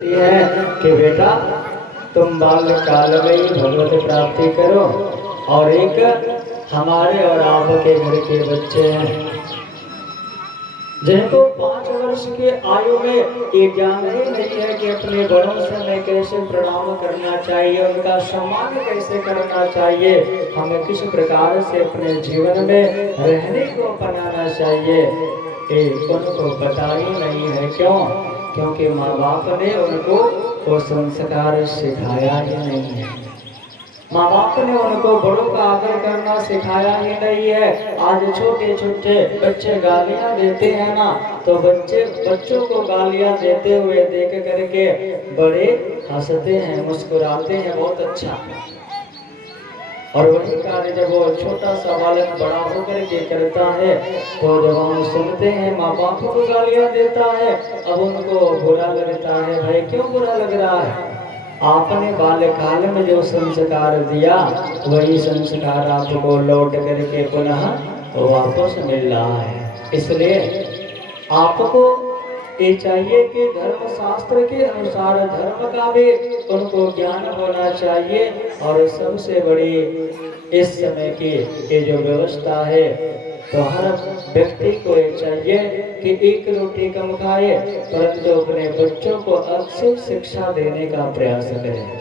है कि बेटा तुम बाल्य काल में ही भगवत प्राप्ति करो। और एक हमारे और आपके घर के बच्चे हैं जिनको 5 वर्ष की आयु में ये ज्ञान ही नहीं है कि अपने बड़ों से हमें कैसे प्रणाम करना चाहिए, उनका सम्मान कैसे करना चाहिए, हमें किस प्रकार से अपने जीवन में रहने को अपनाना चाहिए, ये उनको पता ही नहीं है। क्यों? क्योंकि माँ बाप ने उनको वो संस्कार सिखाया ही नहीं है। माँ बाप ने उनको बड़ों का आदर करना सिखाया ही नहीं है। आज छोटे छोटे बच्चे गालियां देते हैं ना, तो बच्चों को गालियां देते हुए देख करके बड़े हंसते हैं, मुस्कुराते हैं, बहुत अच्छा। और वही कार्य जब वो छोटा सा बालक बड़ा होकर के करता है तो जब हम सुनते हैं माँ बाप को गालियां देता है, अब उनको बुरा लगता है। भाई क्यों बुरा लग रहा है? आपने बाल्यकाल में जो संस्कार दिया वही संस्कार आपको लौट करके पुनः वापस मिल रहा है। इसलिए आपको ये चाहिए कि धर्म शास्त्र के अनुसार धर्म का भी उनको ज्ञान होना चाहिए। और सबसे बड़ी इस समय की ये जो व्यवस्था है तो हर व्यक्ति को ये चाहिए कि एक रोटी कम खाए परंतु अपने बच्चों को अच्छी शिक्षा देने का प्रयास करें।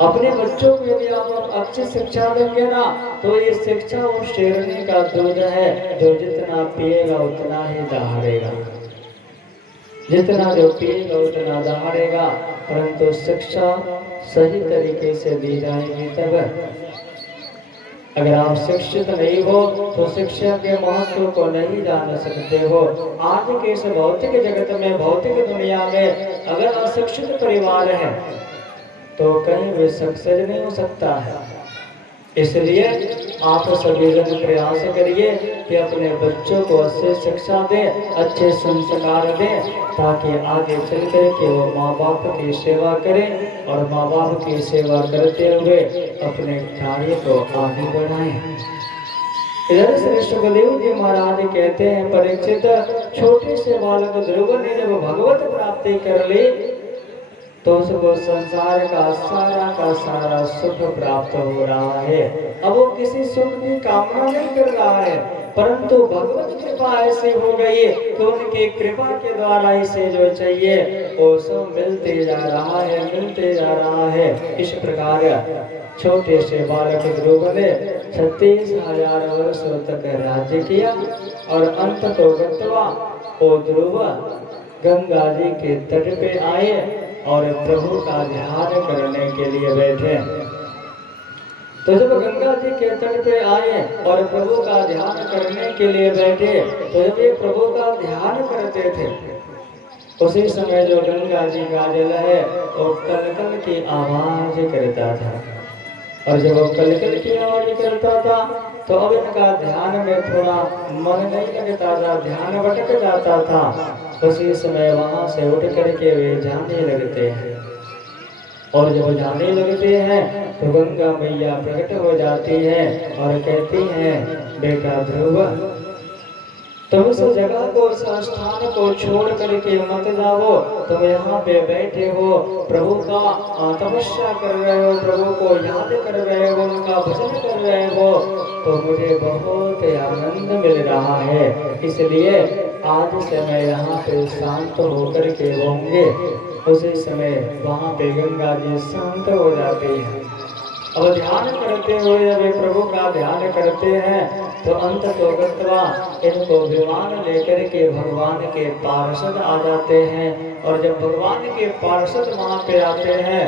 अपने बच्चों को यदि आप अच्छी शिक्षा देंगे ना तो ये शिक्षा वो शेरनी का दूध है जो जितना पिएगा उतना ही दहाड़ेगा, जितना जो पिएगा उतना दहाड़ेगा। परंतु शिक्षा सही तरीके से दी जाएगी तब। अगर आप शिक्षित नहीं हो तो शिक्षा के महत्व को नहीं जान सकते हो। आज के इस भौतिक जगत में, भौतिक दुनिया में अगर अशिक्षित परिवार है तो कहीं भी सक्सेस नहीं हो सकता है। इसलिए आप सभी जन प्रयास करिए कि अपने बच्चों को अच्छी शिक्षा दें, अच्छे संस्कार दें, ताकि आगे चल कर के वो माँ बाप की सेवा करें और माँ बाप की सेवा करते हुए अपने कार्य को आगे बढ़ाएं। इधर श्री सुखदेव जी महाराज कहते हैं, परीक्षित छोटे से बालक ध्रुव ने जब भगवत प्राप्ति कर ली तो उसको संसार का सारा सुख प्राप्त हो रहा है। अब वो किसी सुख की कामना नहीं कर रहा है, परंतु भगवत कृपा ऐसी हो गई कि उनकी कृपा के द्वारा इसे जो चाहिए वो सब मिलते जा रहा है, मिलते जा रहा है। इस प्रकार छोटे से बालक ध्रुव ने 36,000 वर्षों तक राज्य किया और अंत तो गत्वा वो ध्रुव गंगा जी के तट पे आए और प्रभु का ध्यान करने के लिए बैठे। तो जब गंगा जी के तट पे आए और प्रभु का ध्यान करने के लिए बैठे तो जब ये प्रभु का ध्यान करते थे उसी समय जो गंगा जी का जल है वो कलकल की आवाज करता था। और जब वो कलकल की आवाज करता था तो अब इनका ध्यान में थोड़ा मन नहीं लगता था, ध्यान भटक जाता था। उसी समय वहां से उठ करके वे जाने लगते हैं और जब जाने लगते हैं तो गंगा मैया प्रकट हो जाती है और कहती हैं, बेटा ध्रुव तुम उस जगह को, उस स्थान को छोड़ करके मत जाओ। तुम यहाँ पे बैठे हो, प्रभु का तपस्या कर रहे हो, प्रभु को याद कर रहे हो, उनका भजन कर रहे हो, तो मुझे बहुत आनंद मिल रहा है। इसलिए आज से मैं यहाँ पे शांत होकर के होंगे। उसी समय वहाँ पे गंगा जी शांत हो जाती है। अब ध्यान करते हुए जब प्रभु का ध्यान करते हैं तो अंत तो गत्वा इनको विमान लेकर के भगवान के पार्षद आ जाते हैं। और जब भगवान के पार्षद वहाँ पे आते हैं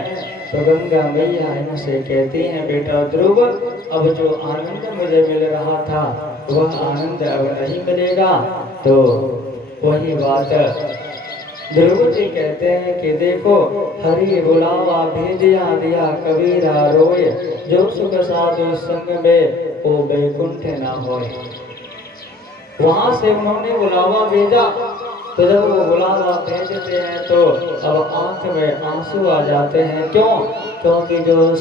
तो गंगा मैया इनसे कहती हैं, बेटा ध्रुव अब जो आनंद मुझे मिल रहा था वह आनंद अब नहीं मिलेगा। तो वही बात ध्रुव जी कहते हैं कि देखो हरि बुलावा भेजिया दिया कबीरा रोए, जो सुख साधु संग में वो बैकुंठ ना होए। वहां से उन्होंने बुलावा भेजा तो जब वो बुलावा भेजते हैं तो अब आंख में आंसू आ जाते हैं। क्यों? क्योंकि जो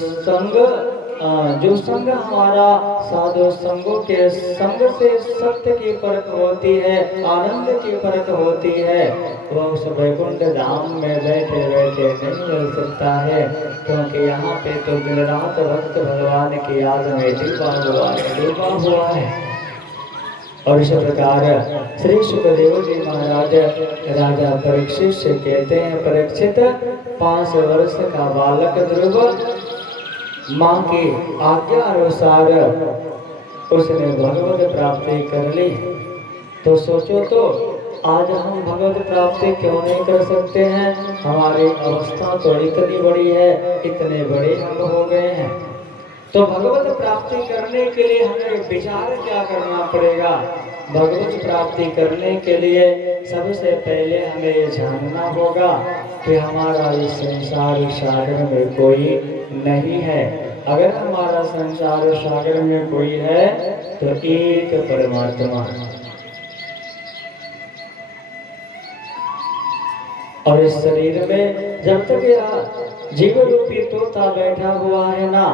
संग हमारा साधु संगों के संग से सत्य की परख होती है, आनंद की परख होती है। वह उस वैकुंठ धाम में बैठे बैठे नहीं मिल सकता है, क्योंकि यहाँ पे तो दिन रात भक्त भगवान की याद में डूबा हुआ है। और इस प्रकार श्री सुखदेव जी महाराज राजा परीक्षित से कहते हैं, परीक्षित 5 वर्ष का बालक ध्रुव माँ की आज्ञा अनुसार उसने भगवत प्राप्ति कर ली, तो सोचो तो आज हम भगवत प्राप्ति क्यों नहीं कर सकते हैं? हमारी अवस्था तो इतनी बड़ी है, इतने बड़े हम हो गए हैं, तो भगवत प्राप्ति करने के लिए हमें विचार क्या करना पड़ेगा? भगवत प्राप्ति करने के लिए सबसे पहले हमें ये जानना होगा कि हमारा इस संसार सागर में कोई नहीं है। अगर हमारा संसार सागर में कोई है तो एक परमात्मा, और इस शरीर में जब तक यह जीव रूपी तोता बैठा हुआ है ना,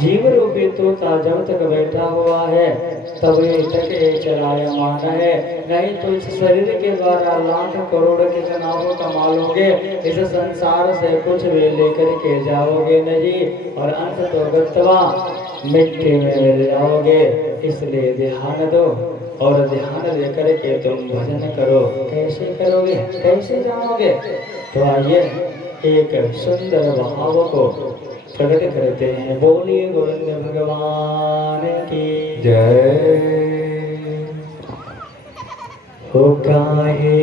जीव रूपी तोता जब तक बैठा हुआ है तभी तक ये चलायमान है। नहीं तो इस शरीर के द्वारा लाख करोड़ कितना हो कमा लोगे, इस संसार से कुछ भी लेकर के जाओगे नहीं, और अंत तो गत्वा मिट्टी में मिल जाओगे। इसलिए ध्यान दो, और ध्यान देकर के तुम भजन करो। कैसे करोगे, कैसे जाओगे? तो आइए एक सुंदर भाव को प्रकट करते हैं। बोलिए गोविंद भगवान की जय। हो काहे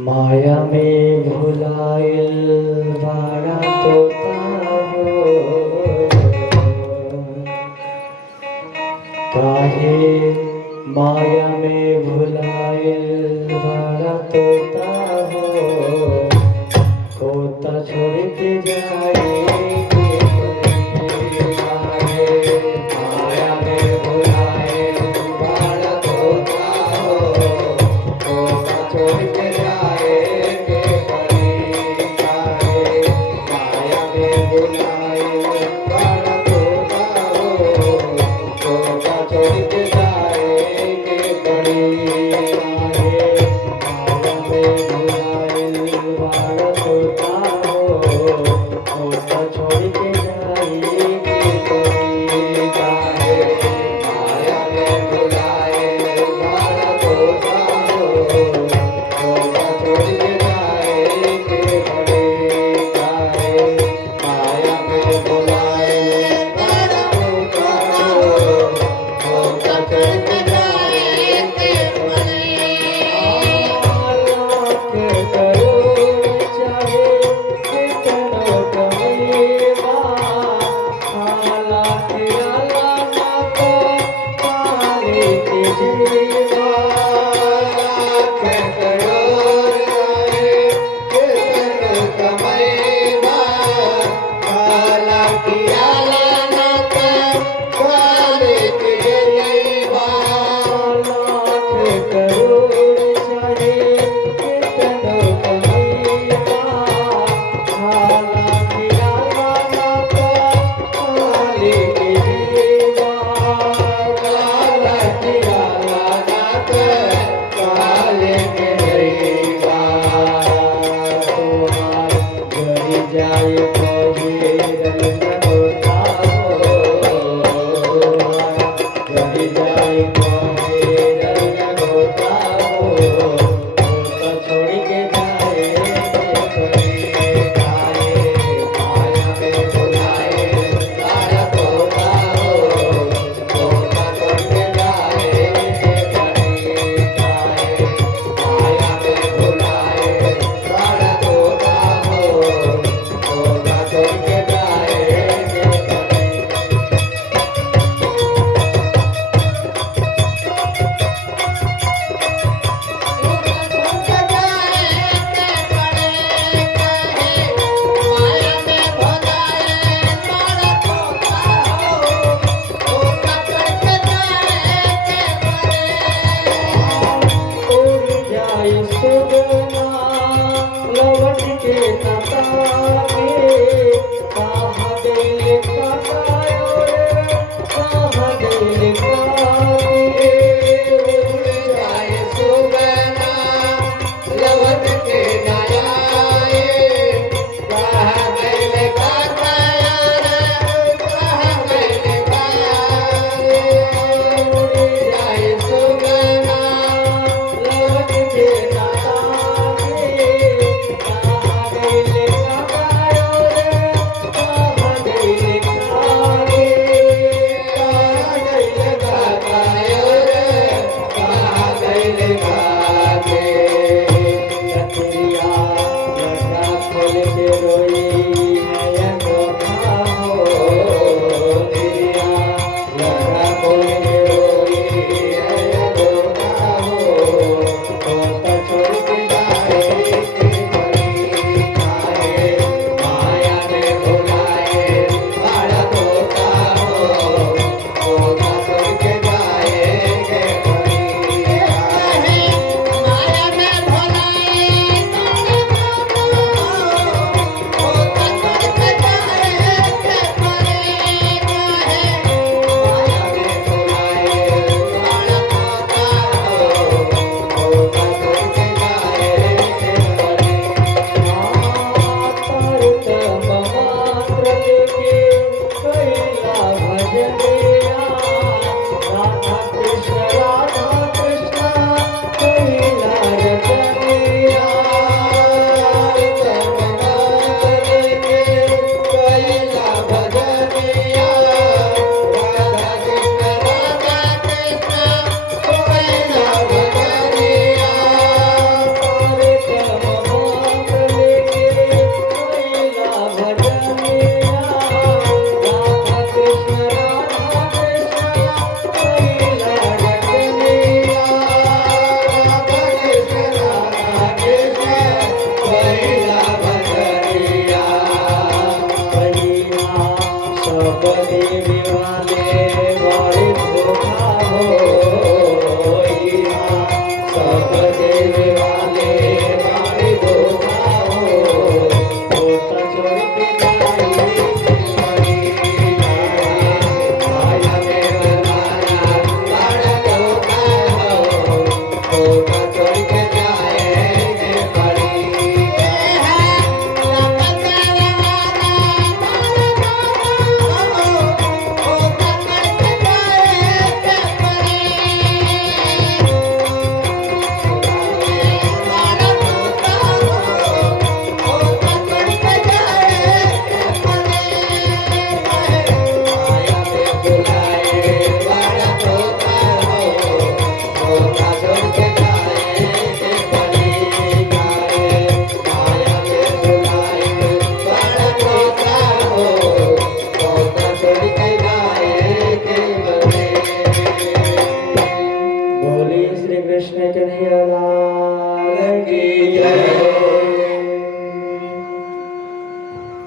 माया में भुलाइल बाड़ा तोता हो, काहे माया में भुलाइल बाड़ा तोता हो, तोता छोड़ के जाए माया में भुलाइल बाड़ा तोता हो, तोता छोड़ के जाए माया में भुलाइल बाड़ा तोता हो, तोता छोड़ के खोल के रोई नयन रोता हो दिया, लड़ा खोल के रोई नयन रोता हो, तोता छोड़ के जाए के परी आए, माया में भुलाए बड़ा तोता हो, तोता छोड़ के जाए के परी आए, माया में भुलाए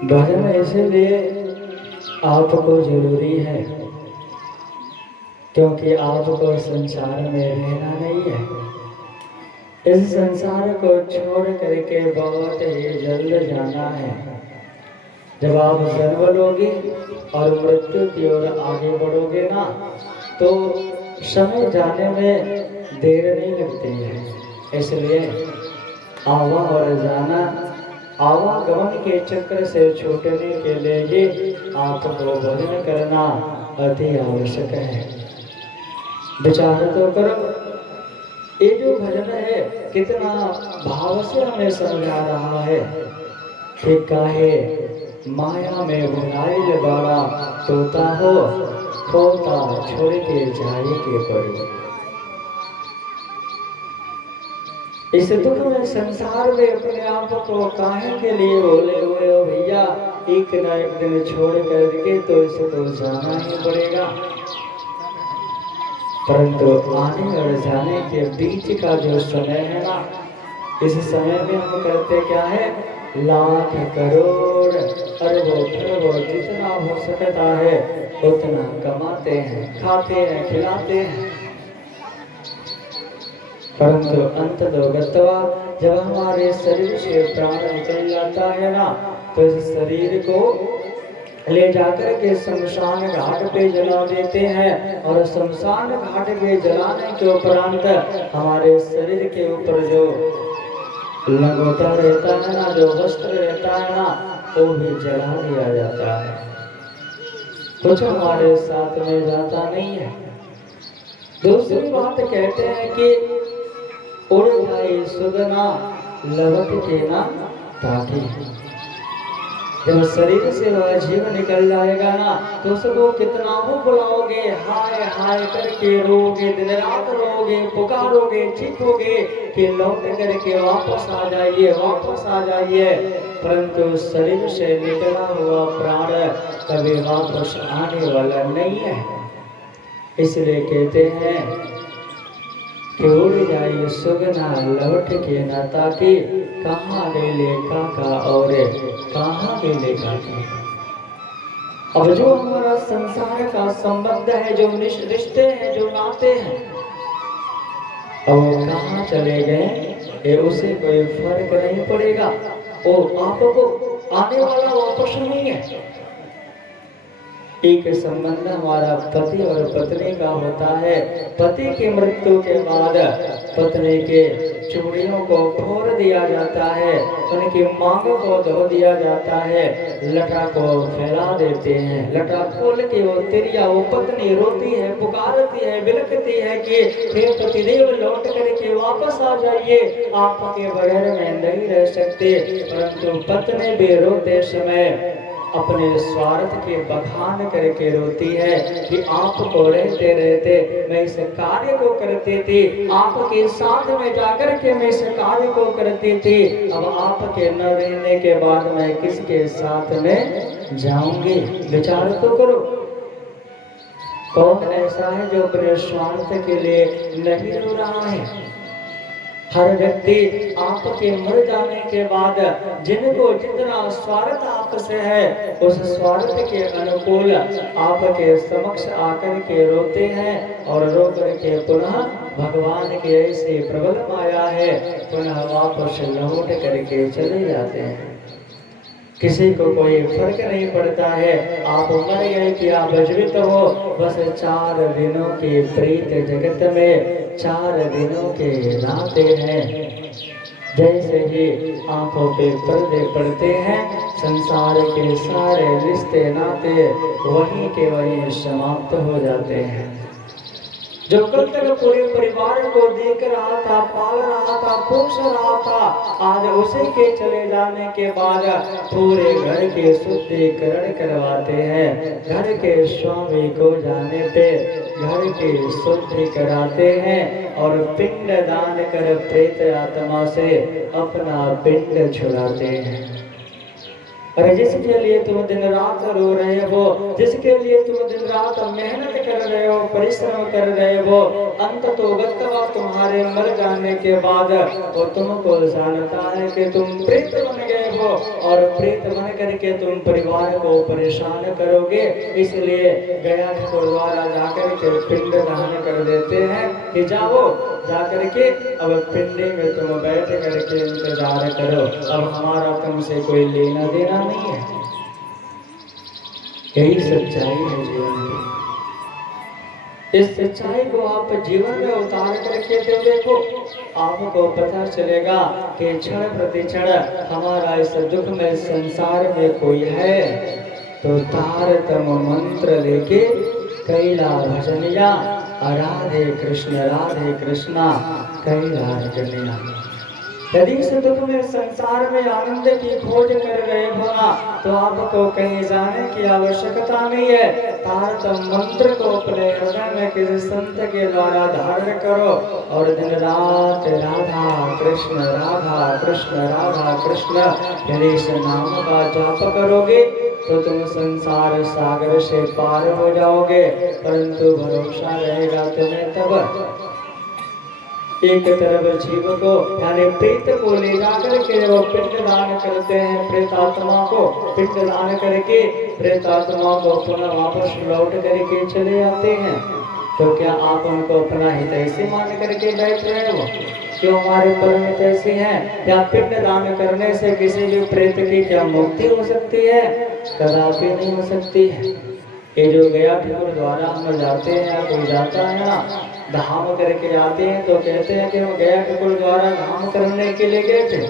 भजन इसलिए आपको जरूरी है क्योंकि आपको संसार में रहना नहीं है। इस संसार को छोड़ करके बहुत ही जल्द जाना है। जब आप जन्म लोगे और मृत्यु की ओर आगे बढ़ोगे ना, तो समय जाने में देर नहीं लगती है। इसलिए आवा और जाना, आवागमन के चक्र से छूटने के लिए ही आपको भजन करना अति आवश्यक है। विचार तो करो, ये जो भजन है कितना भाव से हमें समझा रहा है कि काहे माया में भुलाइल बड़ा तोता हो, तोता छोड़ के जाए के पड़ी। इस दुख में संसार में अपने आप को काहे के लिए बोले हुए हो भैया, एक न एक दिन छोड़ करके तो इसको जाना ही पड़ेगा। परंतु आने और जाने के बीच का जो समय है ना, इस समय में हम करते क्या है, लाख करोड़ अरबों खरबों जितना हो सकता है उतना कमाते हैं, खाते हैं, खिलाते हैं। परंतु अंत दोगत्वा जब हमारे शरीर से प्राण निकल जाता है ना, तो इस शरीर को ले जाकर के शमशान घाट पे जला देते हैं। और शमशान घाट पे जलाने के उपरांत हमारे शरीर के ऊपर जो लंगोटा रहता है ना, जो वस्त्र रहता है ना, वो भी जला दिया जाता है। कुछ हमारे साथ में जाता नहीं है। दूसरी बात कहते हैं कि उड़ जाए सुगना लवट के ना ताकि, जब शरीर से वह जीव निकल जाएगा ना तो उसको कितना हो बुलाओगे, हाय हाय करके रोगे, दिन रात रोगे, पुकारोगे, चीखोगे कि लौट करके वापस आ जाइए, वापस आ जाइए। परंतु शरीर से निकला हुआ प्राण कभी वापस आने वाला नहीं है। इसलिए कहते हैं कि उड़ जाइए सुगना लौट के ना, ताकि कहाँ गेले काका और कहाँ गेले काकी। अब जो हमारा संसार का संबंध है, जो रिश्ते हैं, जो नाते हैं, अब वो कहाँ चले गए ये उसे कोई फर्क नहीं पड़ेगा। वो आपको आने वाला वापस नहीं है। एक संबंध हमारा पति और पत्नी का होता है। पति की मृत्यु के बाद पत्नी के चूड़ियों को फोड़ दिया जाता है, उनकी मांग को धो दिया जाता है, लटा को फैला देते हैं। लटा खोल के वो तिरिया, वो पत्नी रोती है, पुकारती है, बिलखती है कि हे पतिदेव लौट करके वापस आ जाइए, आपके बगैर मैं नहीं रह सकते। परंतु पत्नी भी रोते समय अपने स्वार्थ के बखान करके रोती है कि आपको रहते रहते मैं इस कार्य को करती थी, आपके साथ में जाकर के मैं इस कार्य को करती थी, अब आपके न रहने के बाद मैं किसके साथ में जाऊंगी। विचार तो करो, कौन ऐसा है जो अपने स्वार्थ के लिए नहीं रो रहा है। हर व्यक्ति आपके मर जाने के बाद जिनको जितना स्वार्थ आपसे है उस स्वार्थ के अनुकूल आपके समक्ष आकर के रोते हैं, और रो करके पुनः भगवान की ऐसी प्रबल माया है पुनः वापस लौट करके चले जाते हैं। किसी को कोई फर्क नहीं पड़ता है, आप मर गए कि आप जीवित हो, बस 4 दिनों के प्रीत जगत में 4 दिनों के नाते हैं। जैसे ही आंखों पे पर्दे पड़ते हैं संसार के सारे रिश्ते नाते वहीं के वहीं समाप्त हो जाते हैं। जो कल तक पूरे परिवार को देख रहा था, पाल रहा था, पोष रहा था, आज उसी के चले जाने के बाद पूरे घर के शुद्धिकरण करवाते हैं। घर के स्वामी को जाने पे घर की शुद्धि कराते हैं और पिंड दान कर प्रेत आत्मा से अपना पिंड छुड़ाते हैं। और जिसके लिए तुम दिन रात रो रहे हो, जिसके लिए तुम दिन रात मेहनत कर रहे हो, परिश्रम कर रहे हो, अंत तो गत्वा तुम्हारे मर जाने के बाद वो तुमको जानता है कि तुम प्रेत बन गए हो और प्रेत बन करके तुम परिवार को परेशान करोगे। इसलिए गया गुरुद्वारा जाकर के पिंड दान कर देते हैं कि जाओ जाकर के अब पिंडे में तुम बैठ करके इंतजार करो, अब हमारा तुमसे कोई लेना देना नहीं है। यही सच्चाई है जीवन की। इस सच्चाई को आप जीवन में उतार करके तो देखो, आपको पता चलेगा कि क्षण प्रति क्षण हमारा इस दुख में संसार में कोई है तो तारतम मंत्र लेके कैला भजनिया राधे कृष्णा कैला भजनिया। यदि इस दुख में संसार में आनंद की खोज कर रहे हो ना तो आपको कहीं जाने की आवश्यकता नहीं है। तारतम मंत्र को अपने हृदय में किसी संत के द्वारा धारण करो और दिन रात राधा कृष्ण राधा कृष्ण यदि इस नाम का जाप करोगे तो तुम संसार सागर से पार हो जाओगे। परंतु भरोसा रहेगा तुम्हें तब एक तरफ जीव को यानी प्रेत को ले जाकर के वो पिंड दान करते हैं, प्रेतात्मा को पिंड दान करके प्रेतात्मा को पुनः वापस लौट करके चले आते हैं। तो क्या आप उनको अपना हितैषी मान करके बैठ रहे हो? क्यों हमारे परम हितैषी हैं? क्या पिंड दान करने से किसी भी प्रेत की क्या मुक्ति हो सकती है? कदापि नहीं हो सकती है। ये जो गया गुरुद्वारा हम जाते हैं या कोई जाता है ना धाम करके आते हैं तो कहते हैं कि हम गया के गुरुद्वारा धाम करने के लिए गए थे,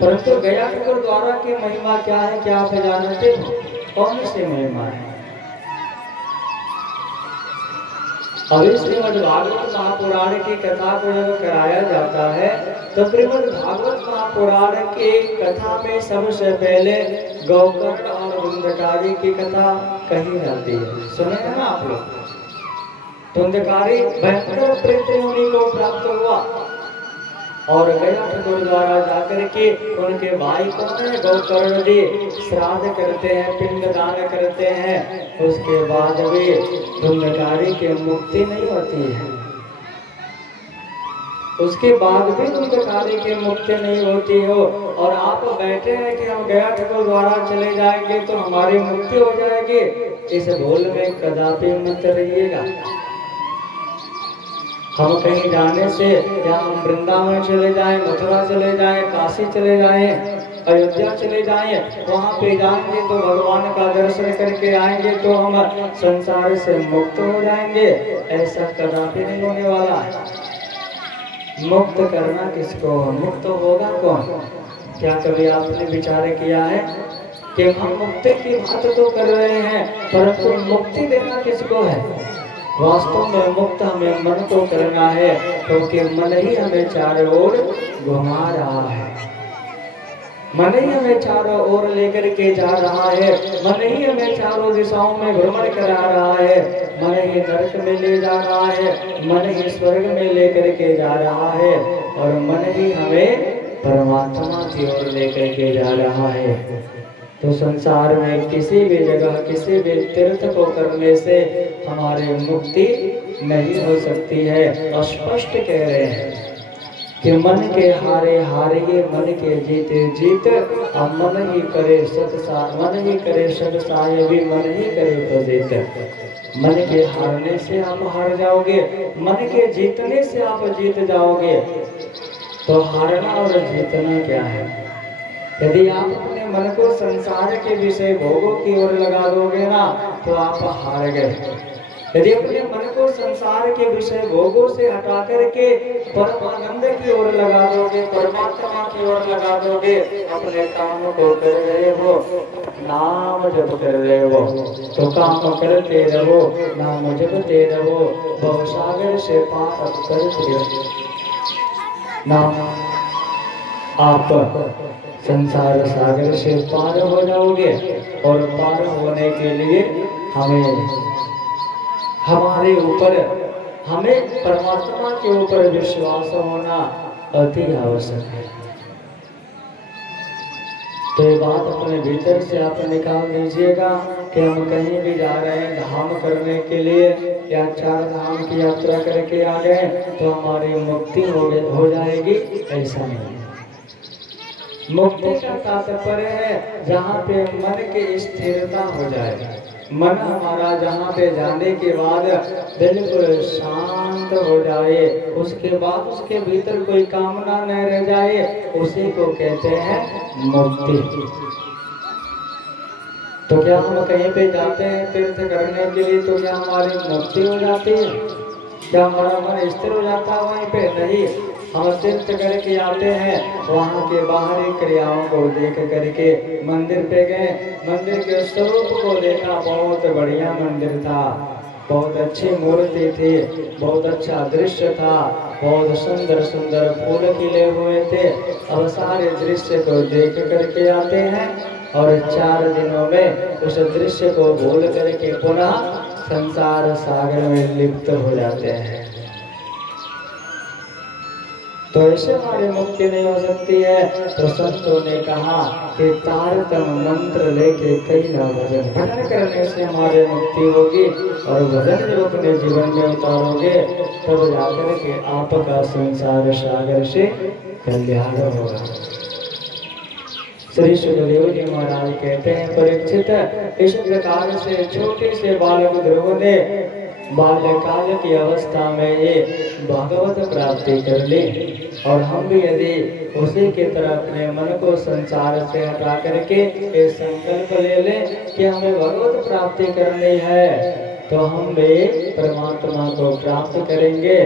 परंतु गया के गुरुद्वारा की महिमा क्या है क्या आप जानते हो? कौन सी महिमा है? अभी श्रीमद् भागवत महापुराण की कथा को जब कराया जाता है तो श्रीमद् भागवत महापुराण की कथा में सबसे पहले गौकर्ण और धुंधकारी की कथा कही जाती है। सुने हैं ना आप लोग? धुंधकारी भयंकर प्रेत योनि को प्राप्त हुआ और गया गुरुद्वारा जाकर के उनके भाई कौन है, गौकर्ण जी श्राद्ध करते हैं, पिंडदान करते हैं। उसके बाद भी धुंधकारी की मुक्ति नहीं होती है। उसके बाद भी धुंधकारी की मुक्ति नहीं होती हो और आप बैठे हैं कि हम गया गुरुद्वारा चले जाएंगे तो हमारी मुक्ति हो जाएगी, इस भूल में कदापि मत रहिएगा। हम कहीं जाने से या हम वृंदावन चले जाएं, मथुरा चले जाएं, काशी चले जाएं, अयोध्या चले जाएं, वहां पे जाएंगे तो भगवान का दर्शन करके आएंगे तो हम संसार से मुक्त हो जाएंगे, ऐसा कदापि नहीं होने वाला है। मुक्त करना किसको, मुक्त होगा कौन? क्या कभी आपने विचार किया है कि हम मुक्ति की बात तो कर रहे हैं परंतु मुक्ति देना किसको है? वास्तव में मुक्त हमें मन को करना है, क्योंकि मन ही हमें चारों ओर घुमा रहा है, मन ही हमें चारों ओर लेकर के जा रहा है, मन ही हमें चारों दिशाओं में भ्रमण करा रहा है, मन ही नरक में ले जा रहा है, मन ही स्वर्ग में लेकर के जा रहा है और मन ही हमें परमात्मा की ओर लेकर के जा रहा है। तो संसार में किसी भी जगह किसी भी तीर्थ को करने से हमारी मुक्ति नहीं हो सकती है। स्पष्ट कह रहे हैं कि मन के हारे हारिए, मन के जीते जीत, अब मन ही करे मन ही करे सत साहेबी, मन ही करे तो जीत। मन के हारने से आप हार जाओगे, मन के जीतने से आप जीत जाओगे। तो हारना और जीतना क्या है? यदि आप अपने मन को संसार के विषय भोगों की ओर लगा दोगे ना तो आप हार गए। यदि अपने मन को संसार के विषय भोगों से हटा करके परम आनंद की ओर लगा दोगे, परमात्मा की ओर लगा दोगे, अपने काम को कर रहे हो, नाम जप कर रहे हो तो काम करते रहो, नाम जपते रहो, भवसागर से पार करते रहो। नाम आप संसार सागर से पार हो जाओगे और पार होने के लिए हमारे ऊपर हमें परमात्मा के ऊपर विश्वास होना अति आवश्यक है। तो ये बात अपने भीतर से आप निकाल दीजिएगा कि हम कहीं भी जा रहे हैं धाम करने के लिए या 4 धाम की यात्रा करके आ गए तो हमारी मुक्ति हो जाएगी, ऐसा नहीं। मुक्ति का तात्पर्य है जहाँ पे मन की स्थिरता हो जाए, मन हमारा जहाँ पे जाने के बाद बिल्कुल शांत हो जाए, उसके बाद उसके भीतर कोई कामना न रह जाए, उसी को कहते हैं मुक्ति। तो क्या हम कहीं पे जाते हैं तीर्थ करने के लिए तो क्या हमारी मुक्ति हो जाती है? क्या हमारा मन स्थिर हो जाता है वहीं पे? नहीं। हम तीर्थ करके आते हैं, वहाँ के बाहरी क्रियाओं को देख करके मंदिर पे गए, मंदिर के स्वरूप को देखा, बहुत बढ़िया मंदिर था, बहुत अच्छी मूर्ति थी, बहुत अच्छा दृश्य था, बहुत सुंदर सुंदर फूल खिले हुए थे। अब सारे दृश्य को देख करके आते हैं और 4 दिनों में उस दृश्य को भूल करके पुनः संसार सागर में लिप्त हो जाते हैं। तो ऐसे हमारी मुक्ति नहीं हो सकती है। तो संतों ने कहा कि तारतम मंत्र लेके कई ना भजन, भजन करने से हमारी मुक्ति होगी और भजन जब अपने जीवन में उतारोगे तब जाकर के आपका संसार सागर से कल्याण होगा। श्री सुखदेव जी महाराज कहते हैं, परीक्षित, इस प्रकार से छोटे से बालक ध्रुव ने बाल्यकाल की अवस्था में ये भगवत प्राप्ति कर ली और हम भी यदि उसी की तरह अपने मन को संसार से हटा करके ये संकल्प ले लें कि हमें भगवत प्राप्ति करनी है तो हम भी परमात्मा को प्राप्त करेंगे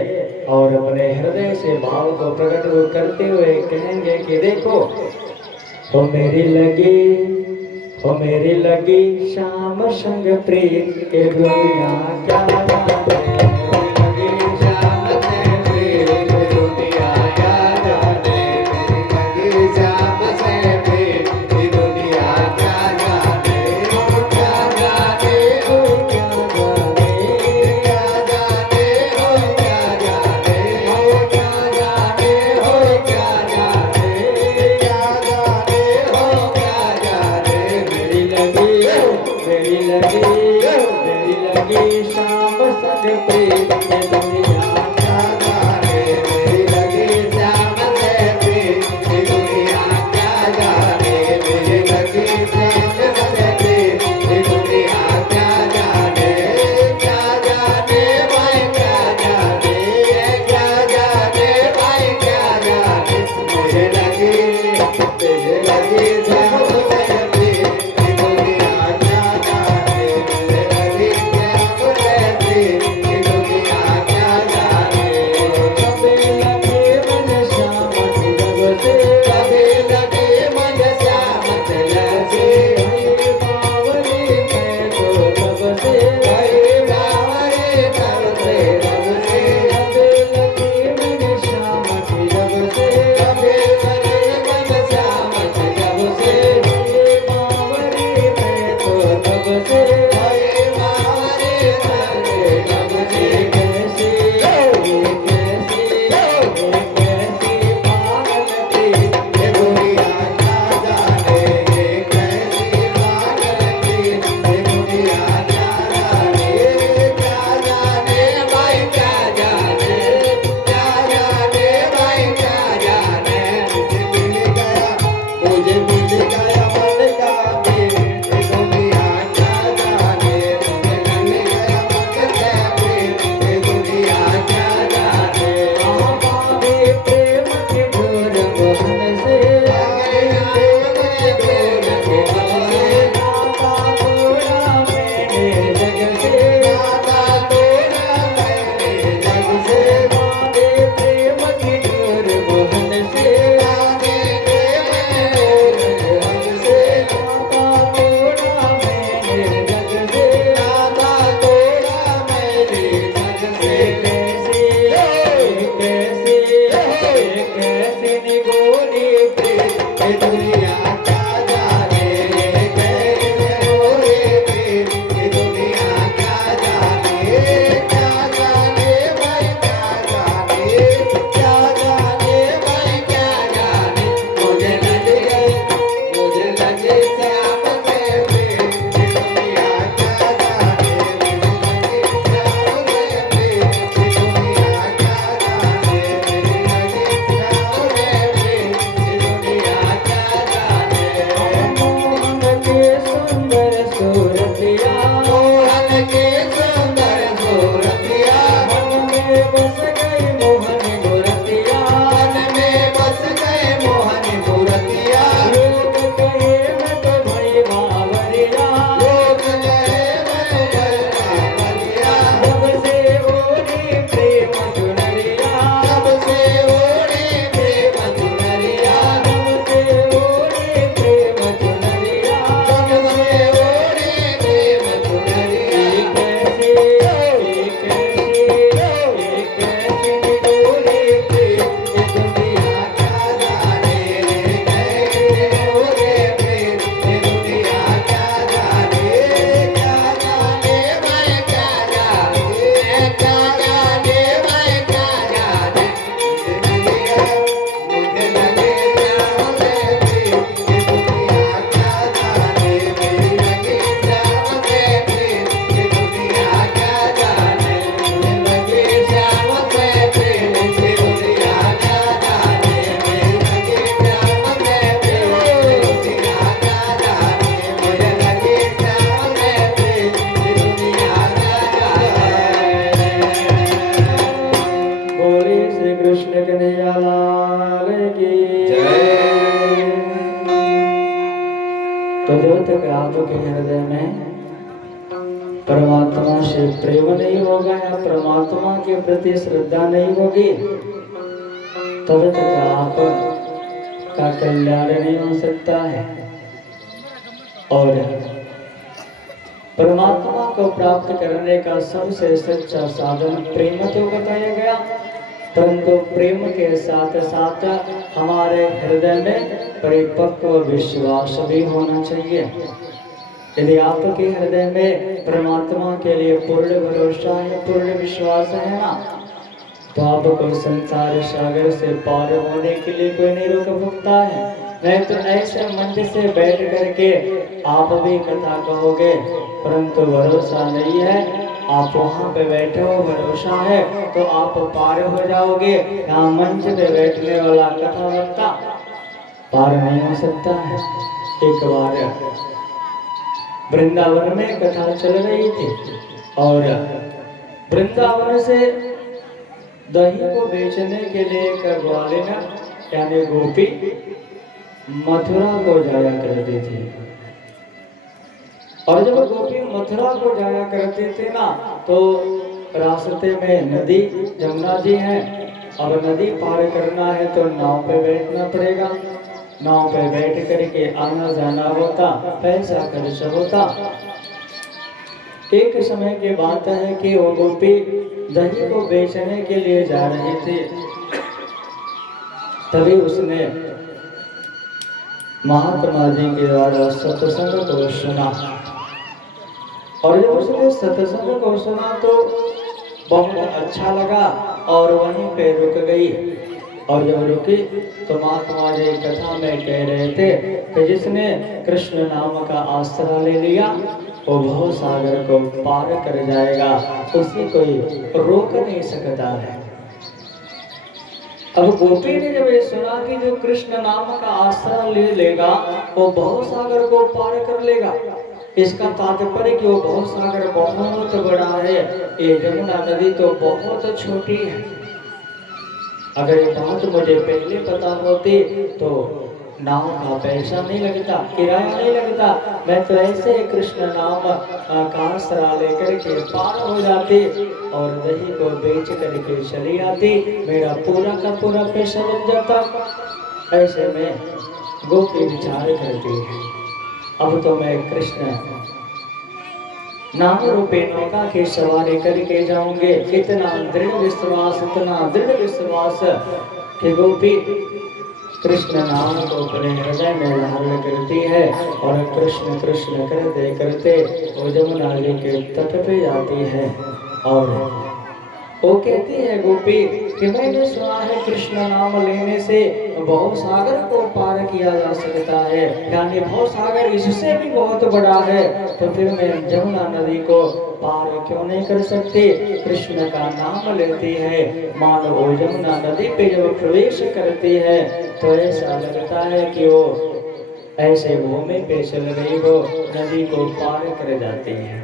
और अपने हृदय से भाव को प्रकट करते हुए कहेंगे कि देखो ओ मेरी लगी श्याम संग प्रीत, ये दुनिया क्या तो जब तक आपके हृदय में परमात्मा से प्रेम नहीं होगा या परमात्मा के प्रति श्रद्धा नहीं होगी तब तक आप का कल्याण नहीं हो सकता है। और परमात्मा को प्राप्त करने का सबसे सच्चा साधन प्रेम तो बताया गया, परंतु प्रेम के साथ साथ हमारे हृदय में परिपक्व विश्वास भी होना चाहिए। यदि आपके हृदय में परमात्मा के लिए पूर्ण भरोसा है, पूर्ण विश्वास है ना, तो आपको संसार सागर से पार होने के लिए कोई नहीं रोक सकता है। नहीं तो ऐसे मंच से बैठ करके आप भी कथा कहोगे, परंतु भरोसा नहीं है आप वहाँ पे बैठे हो, भरोसा है तो आप पार हो जाओगे। यहाँ मंच पे बैठने वाला कथा वक्ता पार नहीं हो सकता है। एक बार वृंदावन में कथा चल रही थी और वृंदावन से दही को बेचने के लिए एक ग्वालिन यानी गोपी मथुरा को जाया करती थी। और जब गोपी मथुरा को जाया करते थे ना, तो रास्ते में नदी जमुना जी है। अब नदी पार करना है तो नाव पे बैठना पड़ेगा। नाव पे बैठ करके आना जाना होता, पैसा खर्च होता। एक समय की बात है कि वो गोपी दही को बेचने के लिए जा रही थी। तभी उसने महात्मा जी के द्वारा सत्संग को सुना और जब उसने सत्संग को सुना तो बहुत अच्छा लगा और वहीं पे रुक गई। और जब रुकी तो महात्मा जी कथा में कह रहे थे कि जिसने कृष्ण नाम का आश्रय ले लिया वो भव सागर को पार कर जाएगा, उसे कोई रोक नहीं सकता है। अब गोपी ने जब ये सुना कि जो कृष्ण नाम का आश्रय ले लेगा वो भव सागर को पार कर लेगा, इसका तात्पर्य कि वो भव सागर बहुत बड़ा है, ये यमुना नदी तो बहुत छोटी है। अगर ये बात मुझे पहले पता होती तो नाव का पैसा नहीं लगता, किराया नहीं लगता, मैं तो ऐसे कृष्ण नाम का आसरा लेकर के पार हो जाती और दही को बेच करके चली आती, मेरा पूरा का पूरा पैसा लग जाता। ऐसे में गोपी विचार करती है, अब तो मैं कृष्ण नाम रूपी नौका की सवारी करके जाऊंगे। इतना दृढ़ विश्वास कि गोपी कृष्ण नाम को अपने हृदय में धारण करती है और कृष्ण कृष्ण करते वो जमुना जी के तट पे जाती है। और वो कहती है गोपी कि मैंने सुना है कृष्ण नाम लेने से भव सागर को पार किया जा सकता है, यानी भव सागर इससे भी बहुत बड़ा है, तो फिर मैं जमुना नदी को पार क्यों नहीं कर सकती। कृष्ण का नाम लेती है, मानो वो जमुना नदी पे जब प्रवेश करती है तो ऐसा लगता है कि वो ऐसे भूमि पे चल रही, वो नदी को पार कर जाती है।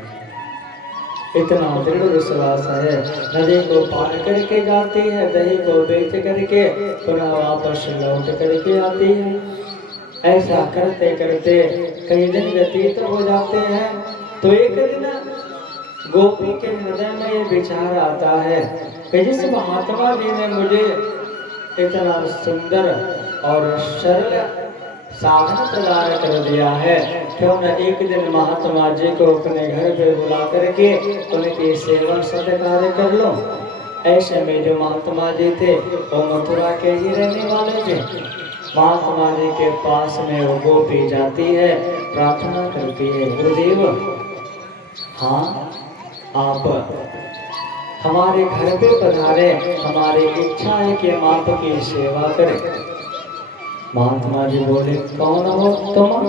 इतना दृढ़ विश्वास है, नदी को पार करके जाती है, दही को बेच करके पुनः वापस लौट करके आती है। ऐसा करते करते कई दिन व्यतीत हो जाते हैं। तो एक दिन गोपी के हृदय में ये विचार आता है कि जिस महात्मा जी ने मुझे इतना सुंदर और सरल साधन प्रदान कर दिया है, क्यों न एक दिन महात्मा जी को अपने घर पे बुला करके उनकी सेवा सत्कार कर लो। ऐसे में जो महात्मा जी थे वो मथुरा के ही रहने वाले थे। महात्मा जी के पास में वो गोपी जाती है, प्रार्थना करती है, गुरुदेव हाँ आप हमारे घर पे पधारे, हमारी इच्छा है कि हम आपकी सेवा करें। महात्मा जी बोले कौन हो तुम?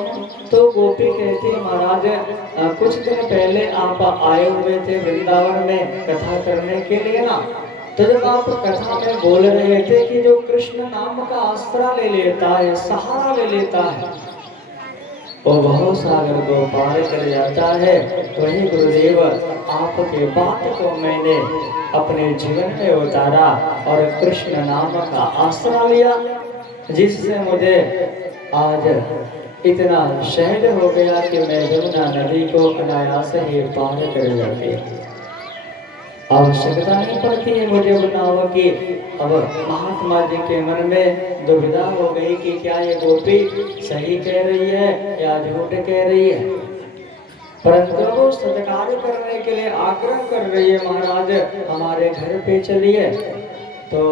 तो गोपी कहती है महाराज कुछ दिन पहले आप आए हुए थे वृंदावन में कथा करने के लिए ना, तो जब आप कथा में बोल रहे थे कि जो कृष्ण नाम का आश्रय ले लेता है, सहारा ले लेता है, वो भव सागर को पार कर जाता है। वही गुरुदेव आपके बात को मैंने अपने जीवन में उतारा और कृष्ण नाम का आश्रय लिया, जिससे मुझे आज इतना सहज हो गया कि मैं यमुना नदी को अनायास ही पार कर जाती। आवश्यकता नहीं पड़ती है मुझे बनाव की। अब महात्मा जी के मन में दुविधा हो गई कि क्या ये गोपी सही कह रही है या झूठ कह रही है, परंतु वो सत्कार करने के लिए आग्रह कर रही है, महाराज हमारे घर पे चलिए। तो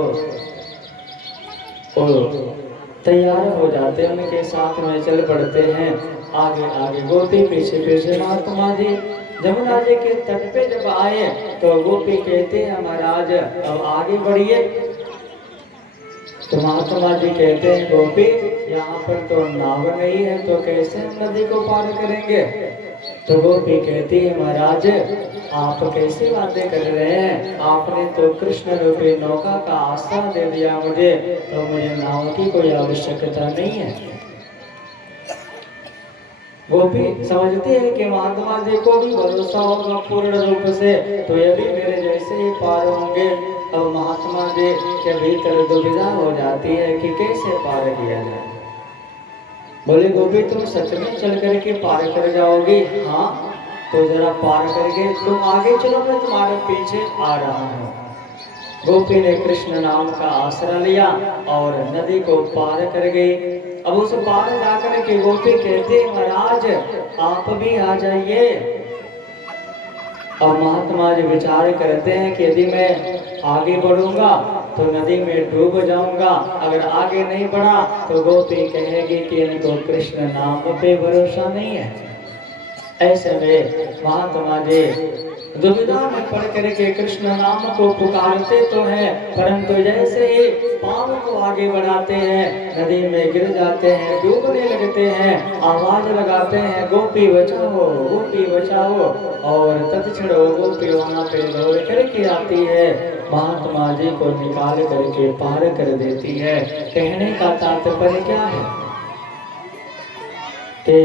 तैयार हो जाते हैं, उनके साथ में चल पड़ते हैं। आगे आगे गोपी, पीछे पीछे महात्मा जी। जमुना जी के तट पे जब आए तो गोपी कहते हैं महाराज अब आगे बढ़िए। तो महात्मा जी कहते हैं गोपी यहाँ पर तो नाव नहीं है, तो कैसे हम नदी को पार करेंगे। तो गोपी कहती है महाराज आप कैसी बातें कर रहे हैं, आपने तो कृष्ण रूपी नौका का आश्रय दे दिया मुझे, तो मुझे नाव की कोई आवश्यकता नहीं है। गोपी समझती है कि महात्मा जी को भी भरोसा होगा पूर्ण रूप से, तो ये भी मेरे जैसे ही पार होंगे। अब महात्मा जी के भीतर दुविधा हो जाती है कि कैसे पार किया जाए। बोले गोपी तुम सच में चल करके पार कर जाओगी? हाँ, तो जरा पार करके तुम आगे चलो, मैं तुम्हारे पीछे आ रहा हूँ। गोपी ने कृष्ण नाम का आश्रय लिया और नदी को पार कर गई। अब उस पार जाकर के गोपी कहते महाराज आप भी आ जाइए। और महात्मा जी विचार करते हैं कि यदि मैं आगे बढ़ूंगा तो नदी में डूब जाऊंगा, अगर आगे नहीं बढ़ा तो गोपी कहेगी कि इनको कृष्ण नाम पे भरोसा नहीं है। ऐसे में महात्मा जी दुविधा में पड़ करके कृष्ण नाम को पुकारते तो हैं, परंतु जैसे ही पांव को आगे बढ़ाते हैं नदी में गिर जाते हैं, डूबने लगते हैं, आवाज लगाते हैं गोपी बचाओ गोपी बचाओ। और तत्क्षण गोपी वहां पे दौड़ करके आती है, महात्मा जी को निकाल करके पार कर देती है। कहने का तात्पर्य क्या है कि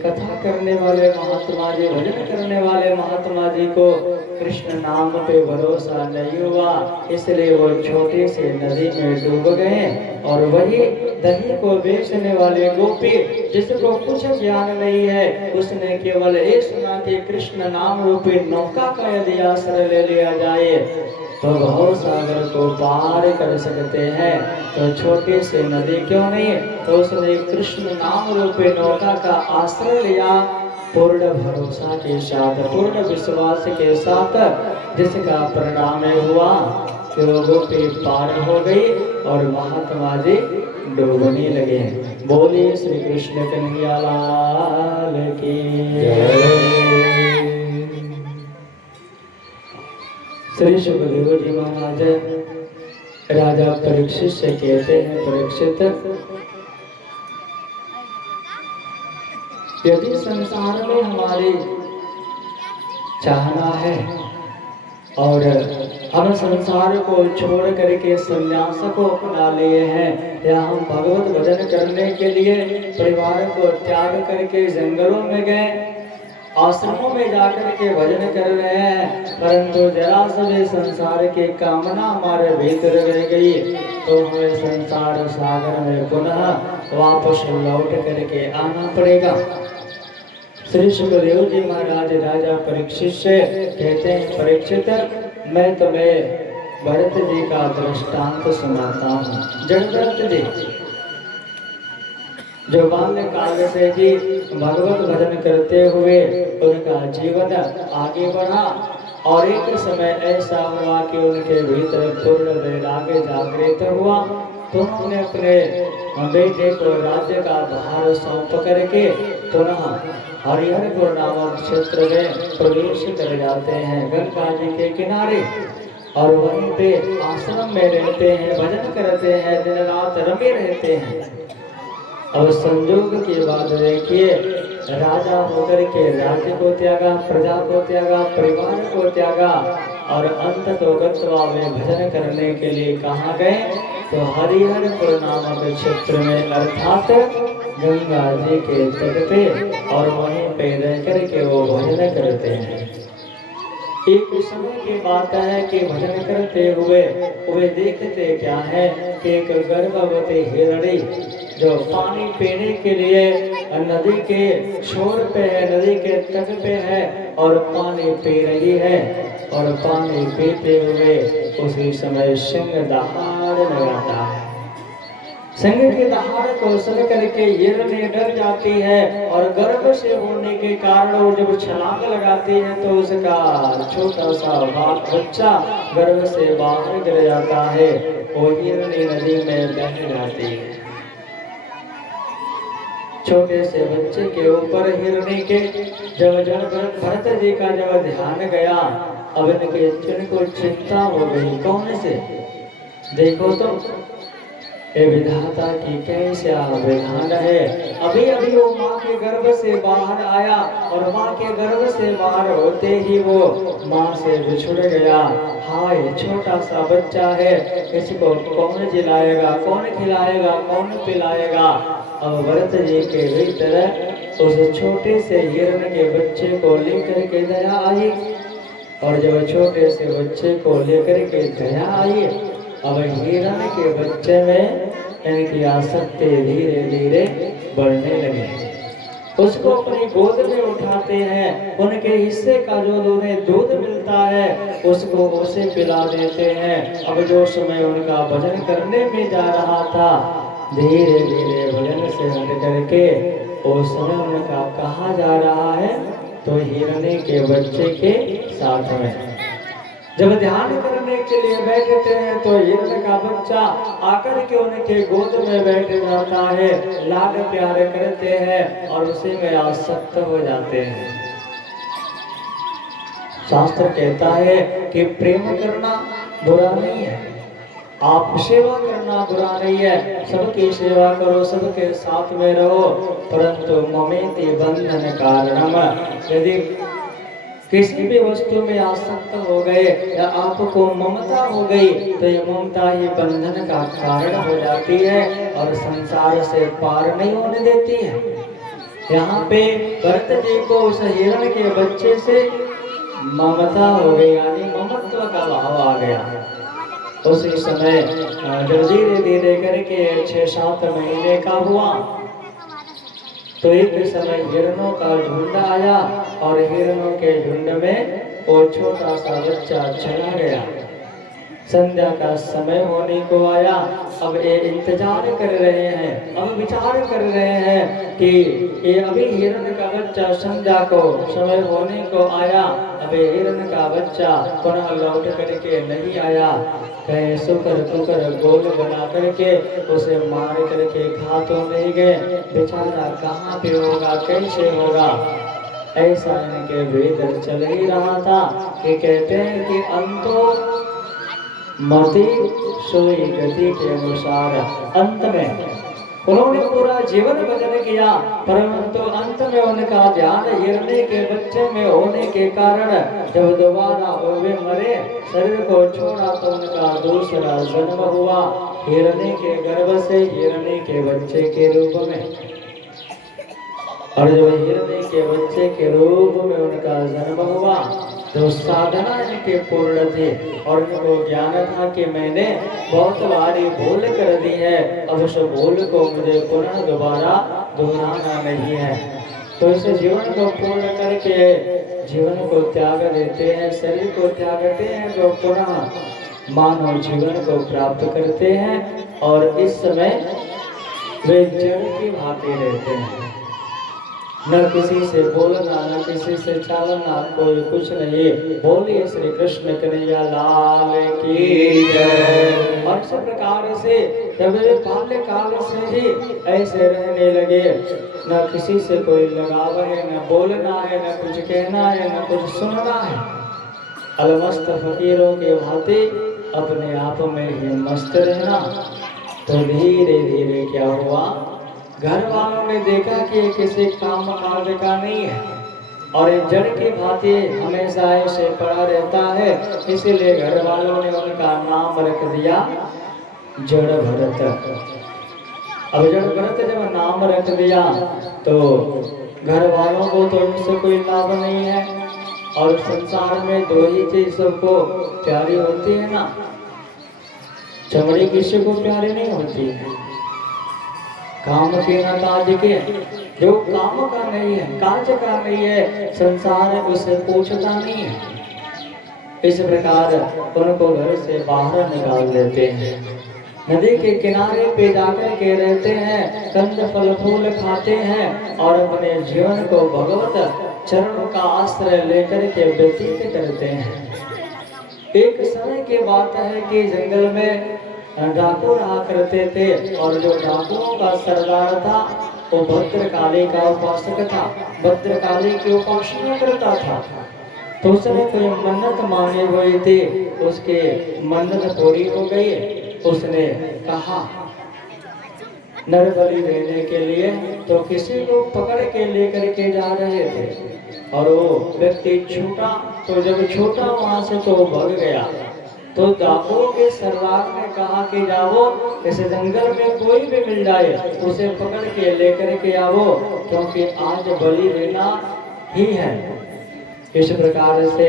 कथा करने वाले महात्मा जी, भजन करने वाले महात्मा जी को कृष्ण नाम पे भरोसा नहीं हुआ, इसलिए वो छोटी सी नदी में डूब गए। और वही दही को बेचने वाले गोपी जिसको कुछ ज्ञान नहीं है, उसने केवल ये सुना कि कृष्ण नाम रूपी नौका का यदि आश्रय ले लिया जाए तो भव सागर को पार कर सकते हैं, तो छोटी सी नदी क्यों नहीं। तो उसने कृष्ण नाम रूपी नौका का आश्रय लिया पूर्ण भरोसा के साथ, पूर्ण विश्वास के साथ, जिसका परिणाम हुआ कि वो गोपी पार हो गई और महात्मा जी डूबने लगे। बोलिए श्री कृष्ण कन्हैया लाल की जय। श्री सुखदेव जी महाराज राजा परीक्षित से कहते हैं, परीक्षित यदि संसार में हमारी चाहना है और हम संसार को छोड़ करके संन्यास को अपना लिए हैं, या हम भगवत भजन करने के लिए परिवार को त्याग करके जंगलों में गए, आश्रमों में जाकर के भजन कर रहे हैं, परंतु जरा सभी संसार की कामना हमारे भीतर रह गई, तो हमें संसार सागर में पुनः वापस लौट करके आना पड़ेगा। श्री सुखदेव जी महाराज राजा परीक्षित से कहते हैं, परीक्षित मैं तुम्हें भरत जी का दृष्टांत सुनाता हूँ। जड़भरत जी जो बाल्यकाल से ही भगवत भजन करते हुए उनका जीवन आगे बढ़ा, और एक समय ऐसा हुआ कि उनके भीतर पूर्ण वैराग्य जागृत हुआ, तो उन्होंने अपने बेटे को राज्य का भार सौंप करके पुनः हरिहरपुर नामक क्षेत्र में प्रवेश कर जाते हैं, गंगा जी के किनारे, और वहीं पे आश्रम में रहते हैं, भजन करते हैं, दिन रात रमे रहते हैं। अब संजोग की बात देखिए, राजा होकर के राज्य को त्यागा, प्रजा को त्यागा, परिवार को त्यागा, और अंत तो गत्वा में भजन करने के लिए कहाँ गए, तो हरिहरपुर नामक क्षेत्र में, अर्थात गंगा जी के तट पे, और वहीं पे रह करके वो भजन करते हैं। एक समय की बात है कि भजन करते हुए वे देखते क्या है कि एक गर्भवती हिरणी जो पानी पीने के लिए नदी के छोर पे है, नदी के तट पे है, और पानी पी रही है, और पानी पीते हुए उसी समय सिंह दहाड़ लगाता है। सिंह की दहाड़ को सुन करके हिरणी डर जाती है, और गर्भ से होने के कारण वो जब छलांग लगाती है तो उसका छोटा सा बच्चा गर्भ से बाहर गिर जाता है, वो हिरणी नदी में बह जाती है। छोटे से बच्चे के ऊपर हिरणी के जब भरत जी का जब ध्यान गया, अब इनके चिन्ह को चिंता हो गई, कौन से देखो तो ये विधाता की कैसा विधान है। अभी अभी वो माँ के गर्भ से बाहर आया और माँ के गर्भ से बाहर होते ही वो माँ से बिछुड़ गया। हाय छोटा सा बच्चा है, इसको कौन जिलाएगा, कौन खिलाएगा, कौन पिलाएगा। अब भरत जी के भीतर उस छोटे से हिरण के बच्चे को लेकर के दया आई, और जब छोटे से बच्चे को लेकर के दया आई, अब हिरण के बच्चे में इनकी आसक्ति धीरे धीरे बढ़ने लगी। उसको अपनी गोद में उठाते हैं, उनके हिस्से का जो उन्हें दूध मिलता है उसको उसे पिला देते हैं। अब जो समय उनका भजन करने में जा रहा था, धीरे धीरे भजन से हट करके उस समय उनका कहा जा रहा है तो हिरणी के बच्चे के साथ में। जब ध्यान करने के लिए बैठते हैं तो हिरण का बच्चा आकर के उनके गोद में बैठ जाता है, लाड प्यार करते हैं और उसी में आसक्त हो जाते हैं। शास्त्र कहता है कि प्रेम करना बुरा नहीं है, आप सेवा करना बुरा नहीं है, सबकी सेवा करो, सबके साथ में रहो, परंतु ममेति बंधन कारणम, यदि किसी भी वस्तु में आसक्त हो गए या आपको ममता हो गई तो ये ममता ही बंधन का कारण हो जाती है और संसार से पार नहीं होने देती है। यहाँ पे भरत जी को उस हिरण के बच्चे से ममता हो गई, यानी ममत्व का भाव आ गया। उसी समय जब धीरे धीरे करके 6-7 महीने का हुआ तो एक समय हिरणों का झुंड आया और हिरणों के झुंड में वो छोटा सा बच्चा चला गया। संध्या का समय होने को आया, अब ये इंतजार कर रहे हैं, अब विचार कर रहे हैं कि ये अभी हिरण का बच्चा संध्या को समय होने को आया, अब हिरण का बच्चा पुनः लौट करके नहीं आया। कहे सुकर कुकर गोल बना करके उसे मार करके खा तो नहीं गए, बेचारा कहाँ पे होगा, कैसे होगा। ऐसा इनके भीतर चल ही रहा था कि कहते हैं कि अंतो मति सोई गति के अनुसार अंत में उन्होंने पूरा जीवन भजन किया, परंतु अंत में उनका ध्यान हिरणे के बच्चे में होने के कारण जब दोबारा वे मरे, शरीर को छोड़ा तो उनका दूसरा जन्म हुआ हिरणे के गर्भ से हिरणे के बच्चे के रूप में। और जब हिरणे के बच्चे के रूप में उनका जन्म हुआ तो साधना इनके पूर्ण थी और इनको ज्ञान था कि मैंने बहुत बारी भूल कर दी है, अब उस भूल को मुझे पुनः दोबारा दोहराना नहीं है। तो इस जीवन को पूर्ण करके जीवन को त्याग देते हैं, शरीर को त्यागते हैं, तो पुनः मानव जीवन को प्राप्त करते हैं। और इस समय वे जड़ की भांति रहते हैं, न किसी से बोलना, न किसी से चालना, कोई कुछ नहीं। बोलिए श्री कृष्ण कन्हैया लाल की जय। और इस प्रकार से जब वे बाल्यकाल से ही ऐसे रहने लगे, न किसी से कोई लगाव है, न बोलना है, न कुछ कहना है, न कुछ सुनना है। अलमस्त फकीरों के भांति अपने आप में ही मस्त रहना। तो धीरे धीरे क्या हुआ, घर वालों ने देखा कि किसी काम काज का नहीं है और एक जड़ की भांति हमेशा ऐसे पड़ा रहता है, इसीलिए घर वालों ने उनका नाम रख दिया जड़ भरत। अब जड़ भरत जब नाम रख दिया तो घर वालों को तो इनसे कोई लाभ नहीं है, और संसार में दो ही चीज सबको प्यारी होती है ना, चमड़ी किसी को प्यारी नहीं होती है, काम के न काज के। जो काम का नहीं है, काज का नहीं है, संसार उसे पूछता नहीं है। इस प्रकार उनको घर से बाहर निकाल देते हैं, नदी के किनारे पे जाकर के रहते हैं, कंद फल फूल खाते हैं और अपने जीवन को भगवत चरण का आश्रय लेकर के व्यतीत करते हैं। एक समय की बात है कि जंगल में डाकू रहा करते थे और जो डाकुओं का सरदार था वो भद्रकाली का उपासक था, भद्रकाली की उपासना करता था। तो उसने कोई मन्नत मांगी हुई थी, उसके मन्नत पूरी हो गई। उसने कहा नर बलि देने के लिए, तो किसी को पकड़ के लेकर के जा रहे थे और वो व्यक्ति छूटा। तो जब छूटा वहां से तो वो भाग गया। तो डाकुओं के सरदार ने कहा कि जाओ, इस जंगल में कोई भी मिल जाए उसे पकड़ के लेकर के आओ, क्योंकि आज बलि देना ही है। इस प्रकार से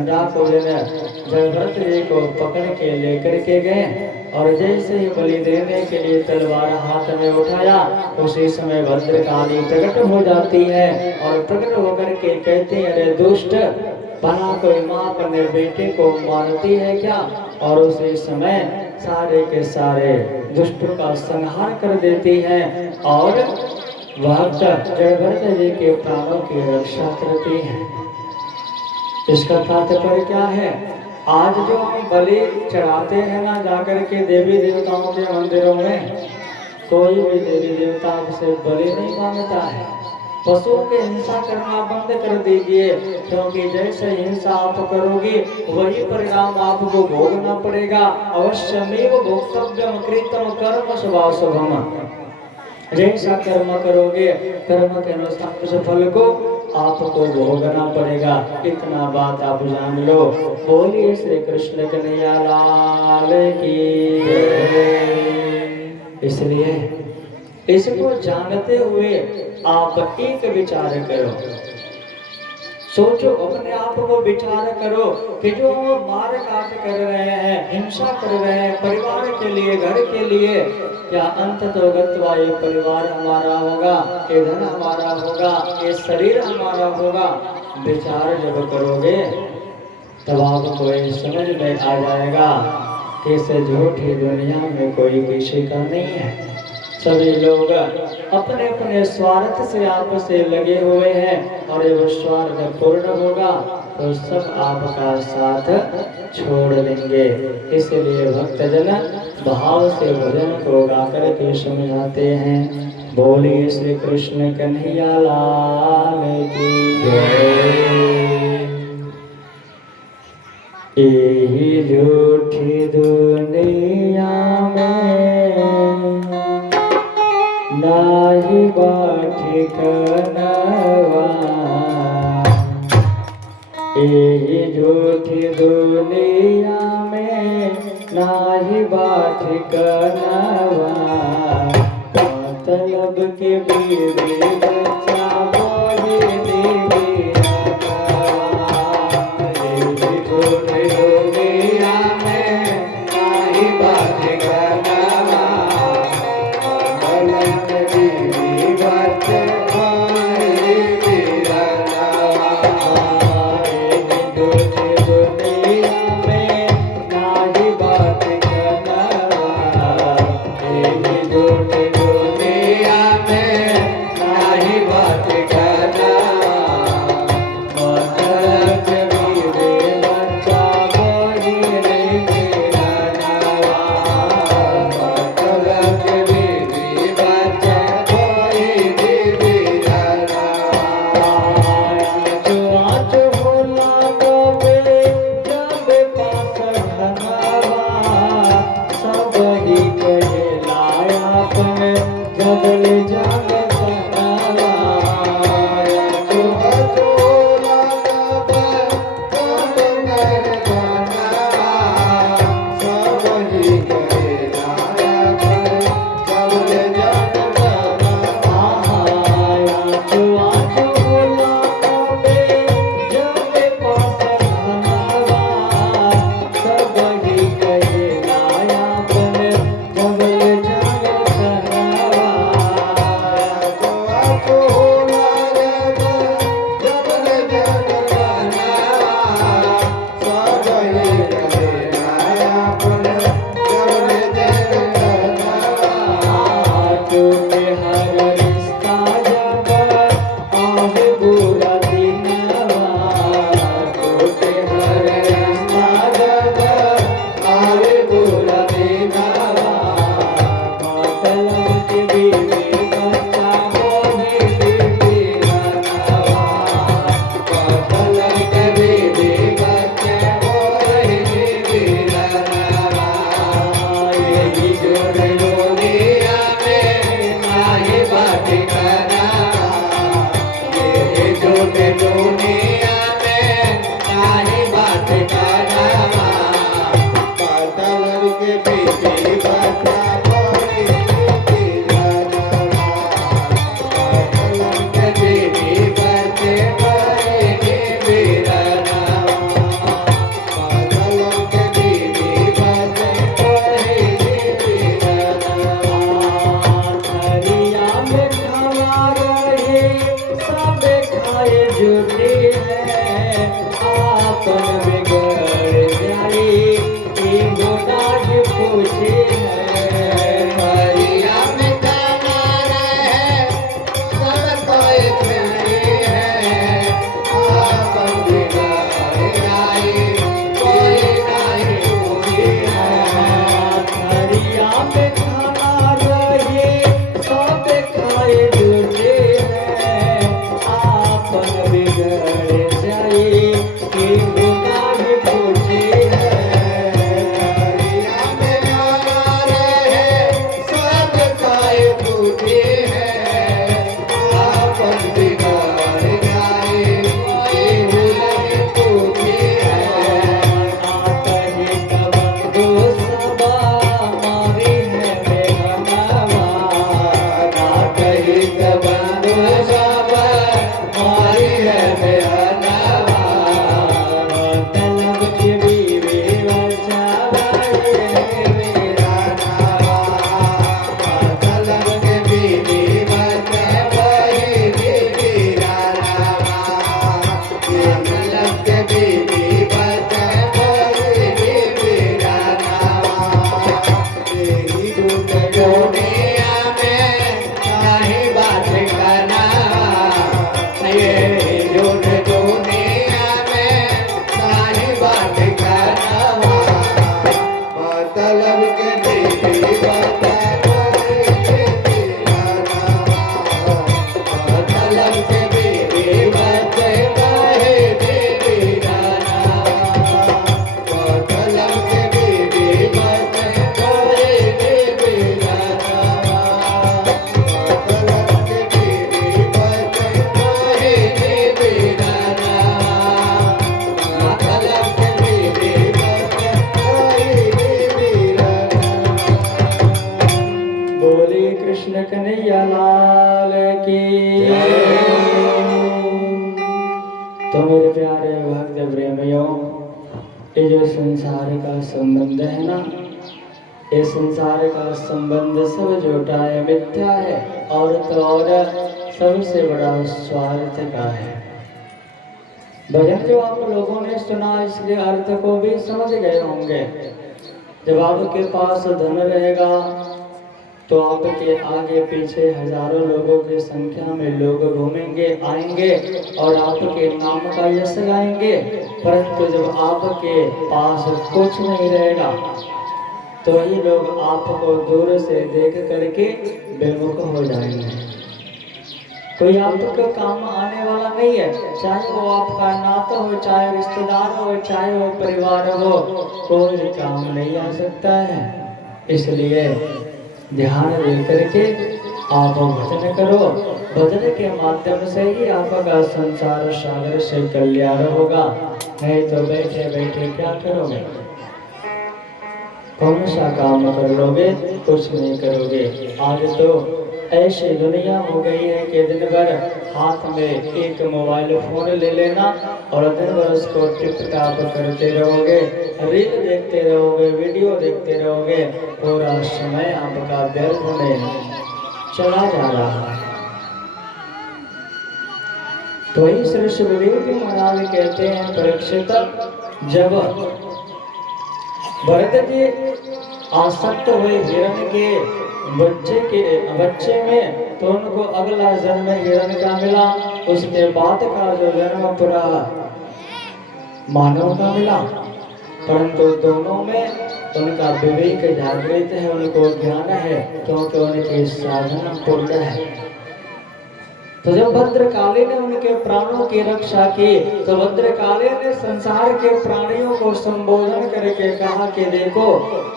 डाकू ने जयव्रत जी को पकड़ के लेकर के गए और जैसे ही बलि देने के लिए तलवार हाथ में उठाया, उसी समय भद्रकाली प्रकट हो जाती है और प्रकट होकर के कहते हैं, अरे दुष्ट, भला कोई माँ अपने बेटे को मारती है क्या? और उसी समय सारे के सारे दुष्टों का संहार कर देती है और भक्त जयव्रत जी के प्राणों की रक्षा करती है। इसका तात्पर्य क्या है? आज जो हम बलि चढ़ाते हैं ना जाकर के देवी देवताओं के मंदिरों में, कोई भी देवी देवता से बलि नहीं मांगता है। पशुओं की हिंसा करना बंद कर दीजिए, क्योंकि जैसे हिंसा आप करोगे वही परिणाम आपको भोगना पड़ेगा। अवश्यमेव भोक्तव्यम कृतम कर्म शुभाशुभम। जैसा कर्म करोगे कर्म के अनुसार उस फल को आपको भोगना पड़ेगा। इतना बात आप जान लो। बोलिए श्री कृष्ण कन्हैया लाल की। इसलिए इसको जानते हुए आप एक विचार करो, सोचो, अपने आप को विचार करो कि जो मार काट कर रहे हैं, हिंसा कर रहे हैं परिवार के लिए, घर के लिए, क्या अंत तो गत्वा ये परिवार हमारा होगा, ये धन हमारा होगा, ये शरीर हमारा होगा? विचार जब करोगे तब आपको ये समझ में आ जाएगा कि इस झूठी दुनिया में कोई किसी का नहीं है। सभी लोग अपने अपने स्वार्थ से आपस से लगे हुए हैं और जब स्वार्थ पूर्ण होगा तो सब आपका साथ छोड़ देंगे। इसलिए भक्तजन भाव से भजन को गाकर के समझाते हैं। बोलिए श्री कृष्ण कन्हैया लाल की जय। यही झूठी दुनिया में नाही बाठी कनवा, यही झूठी दुनिया में नाही बाठी कनवा। मतलब के बीवी बच्चा बोली देवी झूठी दुनिया में नाही बाठी कनवा। खाए झूठे हैं, आपन बिगड़ जाए ये गोदाज पूछे हैं। परिया में खाना रहे सब कोई झूठे हैं, आपन बिगड़ जाए कोई नहीं पूछे हैं। थरिया में खाना रहे सब खाए झूठे हैं, आपन बिगड़ जाए ये गोदाज पूछे हैं। परिया में खाना रहे सब कोई झूठे हैं, आपन बिगड़ जाए कोई नहीं पूछे हैं। बोले कृष्ण कन्हैया लाल की। तो मेरे प्यारे भक्त प्रेमियों, ये जो संसार का संबंध है ना, ये संसार का संबंध सब झूठा है, मिथ्या है, और तो और सबसे बड़ा स्वार्थ का है। भजन जो आप लोगों ने सुना, इसके अर्थ को भी समझ गए होंगे। जब आपके पास धन रहेगा तो आपके आगे पीछे हजारों लोगों की संख्या में लोग घूमेंगे, आएंगे और आपके नाम का यश गाएंगे। परंतु जब आपके पास कुछ नहीं रहेगा तो ही लोग आपको दूर से देख करके बेमुख हो जाएंगे। कोई आपके काम आने वाला नहीं है, चाहे वो आपका नाता हो, चाहे रिश्तेदार हो, चाहे वो परिवार हो, कोई काम नहीं आ सकता है। इसलिए ध्यान दे करके आप भजन करो। भजन के माध्यम से ही आपका संसार सागर से कल्याण होगा। नहीं तो बैठे बैठे क्या करोगे, कौन सा काम कर लोगे, कुछ नहीं करोगे। आज तो ऐसी दुनिया हो गई है कि दिन भर हाथ में एक मोबाइल फोन ले लेना और दिन भर उसको टिप टाप करते रहोगे, रील देखते रहोगे, वीडियो देखते रहोगे, पूरा समय आपका व्यर्थ में चला जा रहा है। तो ही श्री सुखदेव जी महाराज कहते हैं, परीक्षित, जब भरत जी आसक्त हुए हिरण के बच्चे में, तो उनको अगला जन्म हिरण का मिला। उसके बाद का जो जन्म पूरा मानव का मिला। परंतु दोनों में उनका विवेक जागृत है, उनको ज्ञान है, क्योंकि उनकी साधना पूर्ण है। तो जब भद्रकाली ने उनके प्राणों की रक्षा की, तो भद्रकाली ने संसार के प्राणियों को संबोधन करके कहा कि देखो,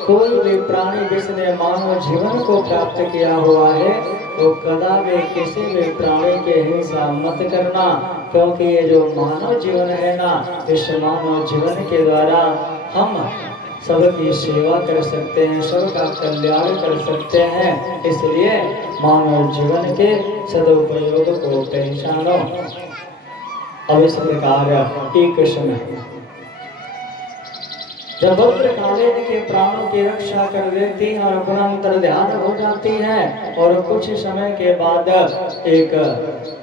कोई भी प्राणी जिसने मानव जीवन को प्राप्त किया हुआ है, वो कदापि किसी भी प्राणी के हिंसा मत करना, क्योंकि ये जो मानव जीवन है ना, इस मानव जीवन के द्वारा हम सबकी सेवा कर सकते हैं, सबका कल्याण कर सकते हैं। इसलिए मानव जीवन के सदुपयोग को पहचानो। अब इस प्रकार एक समय जब भद्रकालिन के प्राणों की रक्षा कर देती है और अपना अंतर ध्यान हो जाती है, और कुछ समय के बाद एक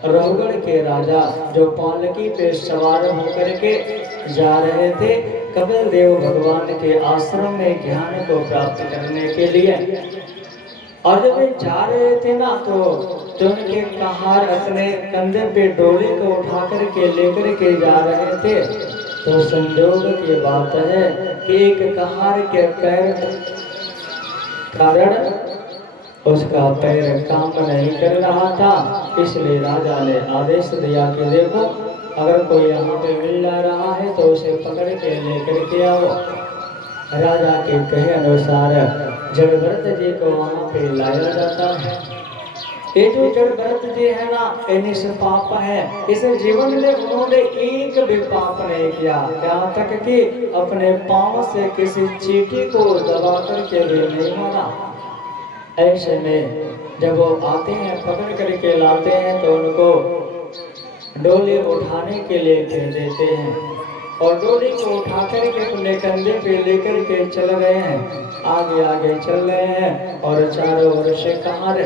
रघुगढ़ के राजा जो पालकी पे सवार होकर के जा रहे थे कपिल देव भगवान के आश्रम में ज्ञान को प्राप्त करने के लिए, और जब वे जा रहे थे ना तो उनके कहार अपने कंधे पे डोले को उठा करके लेकर के जा रहे थे, तो संजोग की बात है कि एक कहार के पैर कारण उसका पैर काम नहीं कर रहा था, इसलिए राजा ने आदेश दिया कि देखो अगर कोई यहाँ पे मिल जा रहा है तो उसे पकड़ के लेकर के आओ। राजा के कहे अनुसार जड़भरत जी को वहाँ पे लाया जाता है। ये जो जड़भरत जी है ना, ये निष्पाप है, इस जीवन में उन्होंने एक भी पाप नहीं किया, यहाँ तक कि अपने पांव से किसी चींटी को दबा करके भी नहीं मारा। ऐसे में जब वो आते हैं पकड़ करके लाते हैं तो उनको डोली उठाने के लिए भेज देते हैं, और डोली को उठा करके अपने कंधे पे लेकर के चल रहे हैं, आगे आगे चल रहे हैं, और चारों ओर से कहार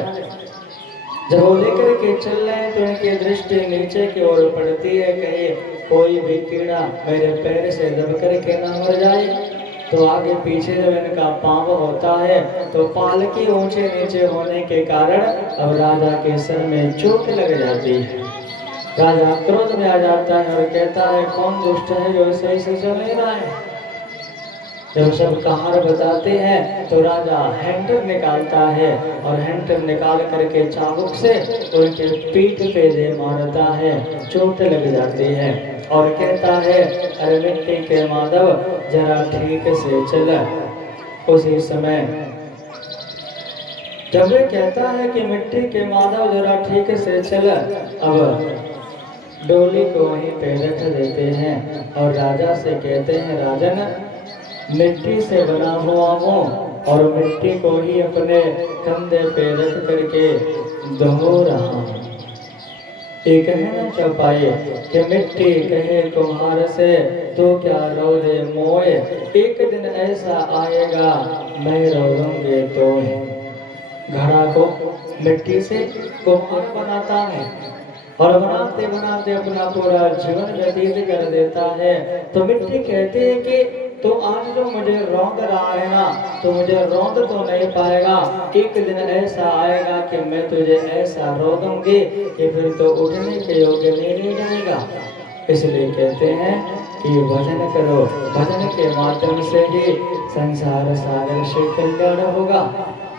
जब वो लेकर के चल रहे हैं तो उनकी दृष्टि नीचे की ओर पड़ती है, कहीं कोई भी कीड़ा मेरे पैर से दब करके ना मर जाए। तो आगे पीछे जब इनका पांव होता है तो पालकी ऊंचे नीचे होने के कारण अब राजा के सर में चोट लग जाती है। राजा क्रोध में आ जाता है और कहता है कौन दुष्ट है जो सही से चल नहीं रहा है। जब सब कहार बताते हैं तो राजा हैंटर निकालता है, और हैंटर निकाल करके चाबुक से उनके पीठ पे दे मारता है, चोट लग जाती है, और कहता है अरे मिट्टी के माधव जरा ठीक से चल। उसी समय जब वे कहता है कि मिट्टी के माधव जरा ठीक से चल, अब डोली को वहीं पे रख देते हैं और राजा से कहते हैं राजन मिट्टी से बना हुआ हूँ और मिट्टी को ही अपने कंधे पे रख करके धो रहा हूँ। ये कहना चाह पाए कि मिट्टी कहे कुम्हार से तो क्या रो दे मोए, एक दिन ऐसा आएगा मैं रो लूंगे तो। घड़ा को मिट्टी से कुम्हार बनाता है और बनाते बनाते अपना पूरा जीवन व्यतीत कर देता है। तो मिट्टी कहते हैं कि तो आज जो मुझे रौंद रहा है ना, तो मुझे रौंद तो नहीं पाएगा, एक दिन ऐसा आएगा कि मैं तुझे ऐसा रो दूंगी कि फिर तो उठने के योग्य नहीं रह जाएगा। इसलिए कहते हैं कि भजन करो, भजन के माध्यम से ही संसार सागर से कल्याण होगा।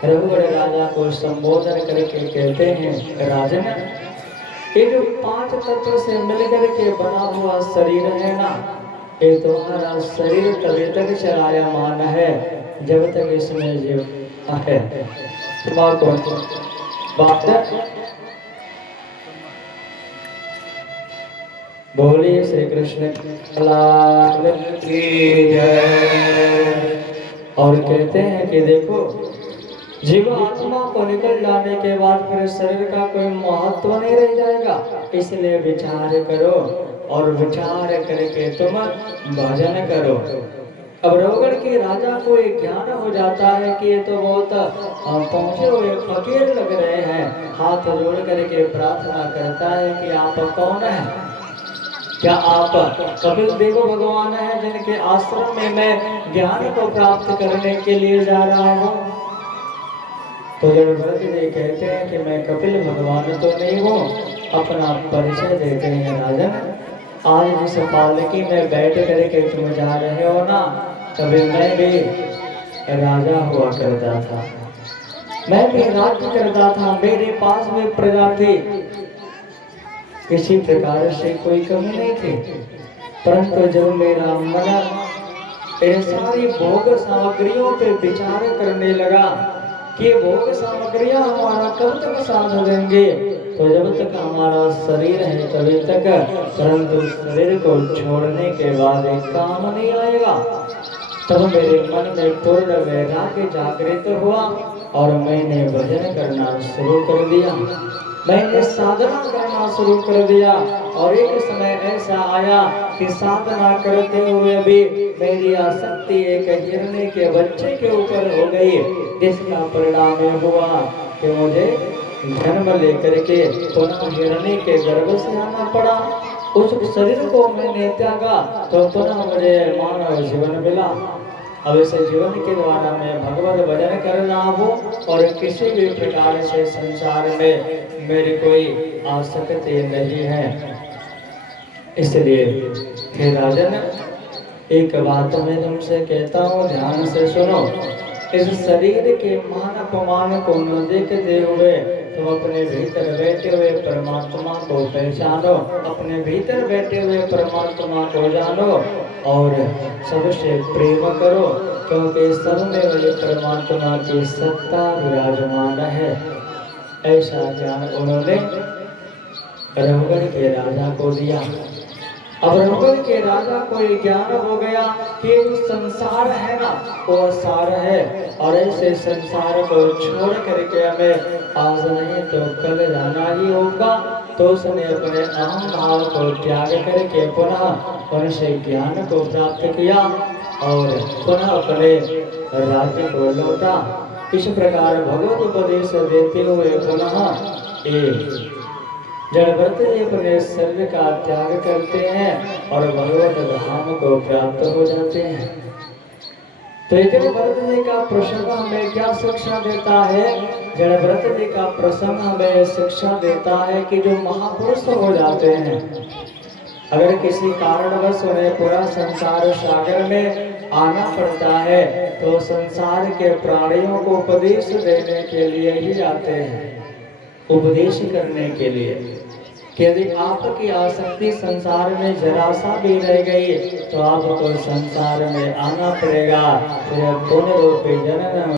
रघुवर राजा को संबोधन करके कहते हैं राजन ये जो 5 तत्व से मिलकर के बना हुआ शरीर है ना, ये तुम्हारा शरीर तभी तक चलायमान है जब तक इसमें जीव है। बोलिए श्री कृष्ण की जय। और कहते हैं कि देखो जीव आत्मा को निकल जाने के बाद फिर शरीर का कोई महत्व नहीं रह जाएगा, इसलिए विचार करो और विचार करके तुम भजन करो। अब रघुगढ़ के राजा को एक ज्ञान हो जाता है कि ये तो बहुत पहुंचे हुए फकीर लग रहे हैं, हाथ जोड़ करके प्रार्थना करता है कि आप कौन हैं? क्या आप कपिल देव भगवान हैं जिनके आश्रम में मैं ज्ञान को प्राप्त करने के लिए जा रहा हूँ? तो जड़भरत जी कहते हैं कि मैं कपिल भगवान तो नहीं हूँ, अपना परिचय देते हैं राजन। आज जिस पालकी में बैठ करके तुम जा रहे हो ना, तभी मैं भी राजा हुआ करता था, मैं भी राज्य करता था, मेरे पास में प्रजा थी, किसी प्रकार से कोई कमी नहीं थी। परंतु जब मेरा मन इन सारी भोग सामग्रियों पे विचार करने लगा कि भोग सामग्रियां हमारा कब तक साथ देंगे, तो जब तक हमारा शरीर है तभी तक, परंतु शरीर को छोड़ने के बाद एक काम नहीं आएगा। तब मेरे मन में पूर्ण वैराग्य जागृत हुआ और मैंने भजन करना शुरू कर दिया। मैंने साधना करना शुरू कर दिया और एक समय ऐसा आया कि साधना करते हुए भी मेरी आसक्ति एक हिरणे के बच्चे के ऊपर हो गई, जिसका परिणाम ये हुआ कि मुझे जन्म लेकर के पुनः हिरणे के गर्भ से आना पड़ा। उस शरीर को मैंने त्यागा तो पुनः मुझे मानव जीवन मिला। अब इस जीवन के द्वारा मैं भगवत भजन कर रहा हूँ और किसी भी प्रकार से संसार में मेरी कोई आसक्ति नहीं है। इसलिए हे राजन, एक बात मैं तुमसे कहता हूँ, ध्यान से सुनो। इस शरीर के मान अपमान को न देखते हुए तुम अपने भीतर बैठे हुए परमात्मा को पहचानो, अपने भीतर बैठे हुए परमात्मा को जानो और सबसे प्रेम करो, क्योंकि सब में वही परमात्मा की सत्ता विराजमान है। ऐसा ज्ञान उन्होंने रघुगण के राजा को दिया। अब रघुगण के राजा को ये ज्ञान हो गया कि जो संसार है ना वो सार है और ऐसे संसार को छोड़ करके हमें आज नहीं तो कल जाना ही होगा। तो उसने अपने अहम भाव को त्याग करके पुनः उनसे ज्ञान को प्राप्त किया और पुनः अपने राज्य को लौटा। इस प्रकार भगवत उपदेश देते हुए पुनः ये जड़व्रत जी अपने शरीर का त्याग करते हैं और भगवत धाम को प्राप्त हो जाते हैं। तो जड़व्रत जी का प्रसंग हमें क्या शिक्षा देता है? जड़व्रत जी का प्रसंग हमें शिक्षा देता है कि जो महापुरुष हो जाते हैं, अगर किसी कारणवश उन्हें पूरा संसार सागर में आना पड़ता है तो संसार के प्राणियों को उपदेश देने के लिए ही आते हैं, उपदेश करने के लिए। यदि आपकी आसक्ति संसार में जरा सा भी रह गई तो आपको संसार में आना पड़ेगा, फिर पुनः रूपी जनन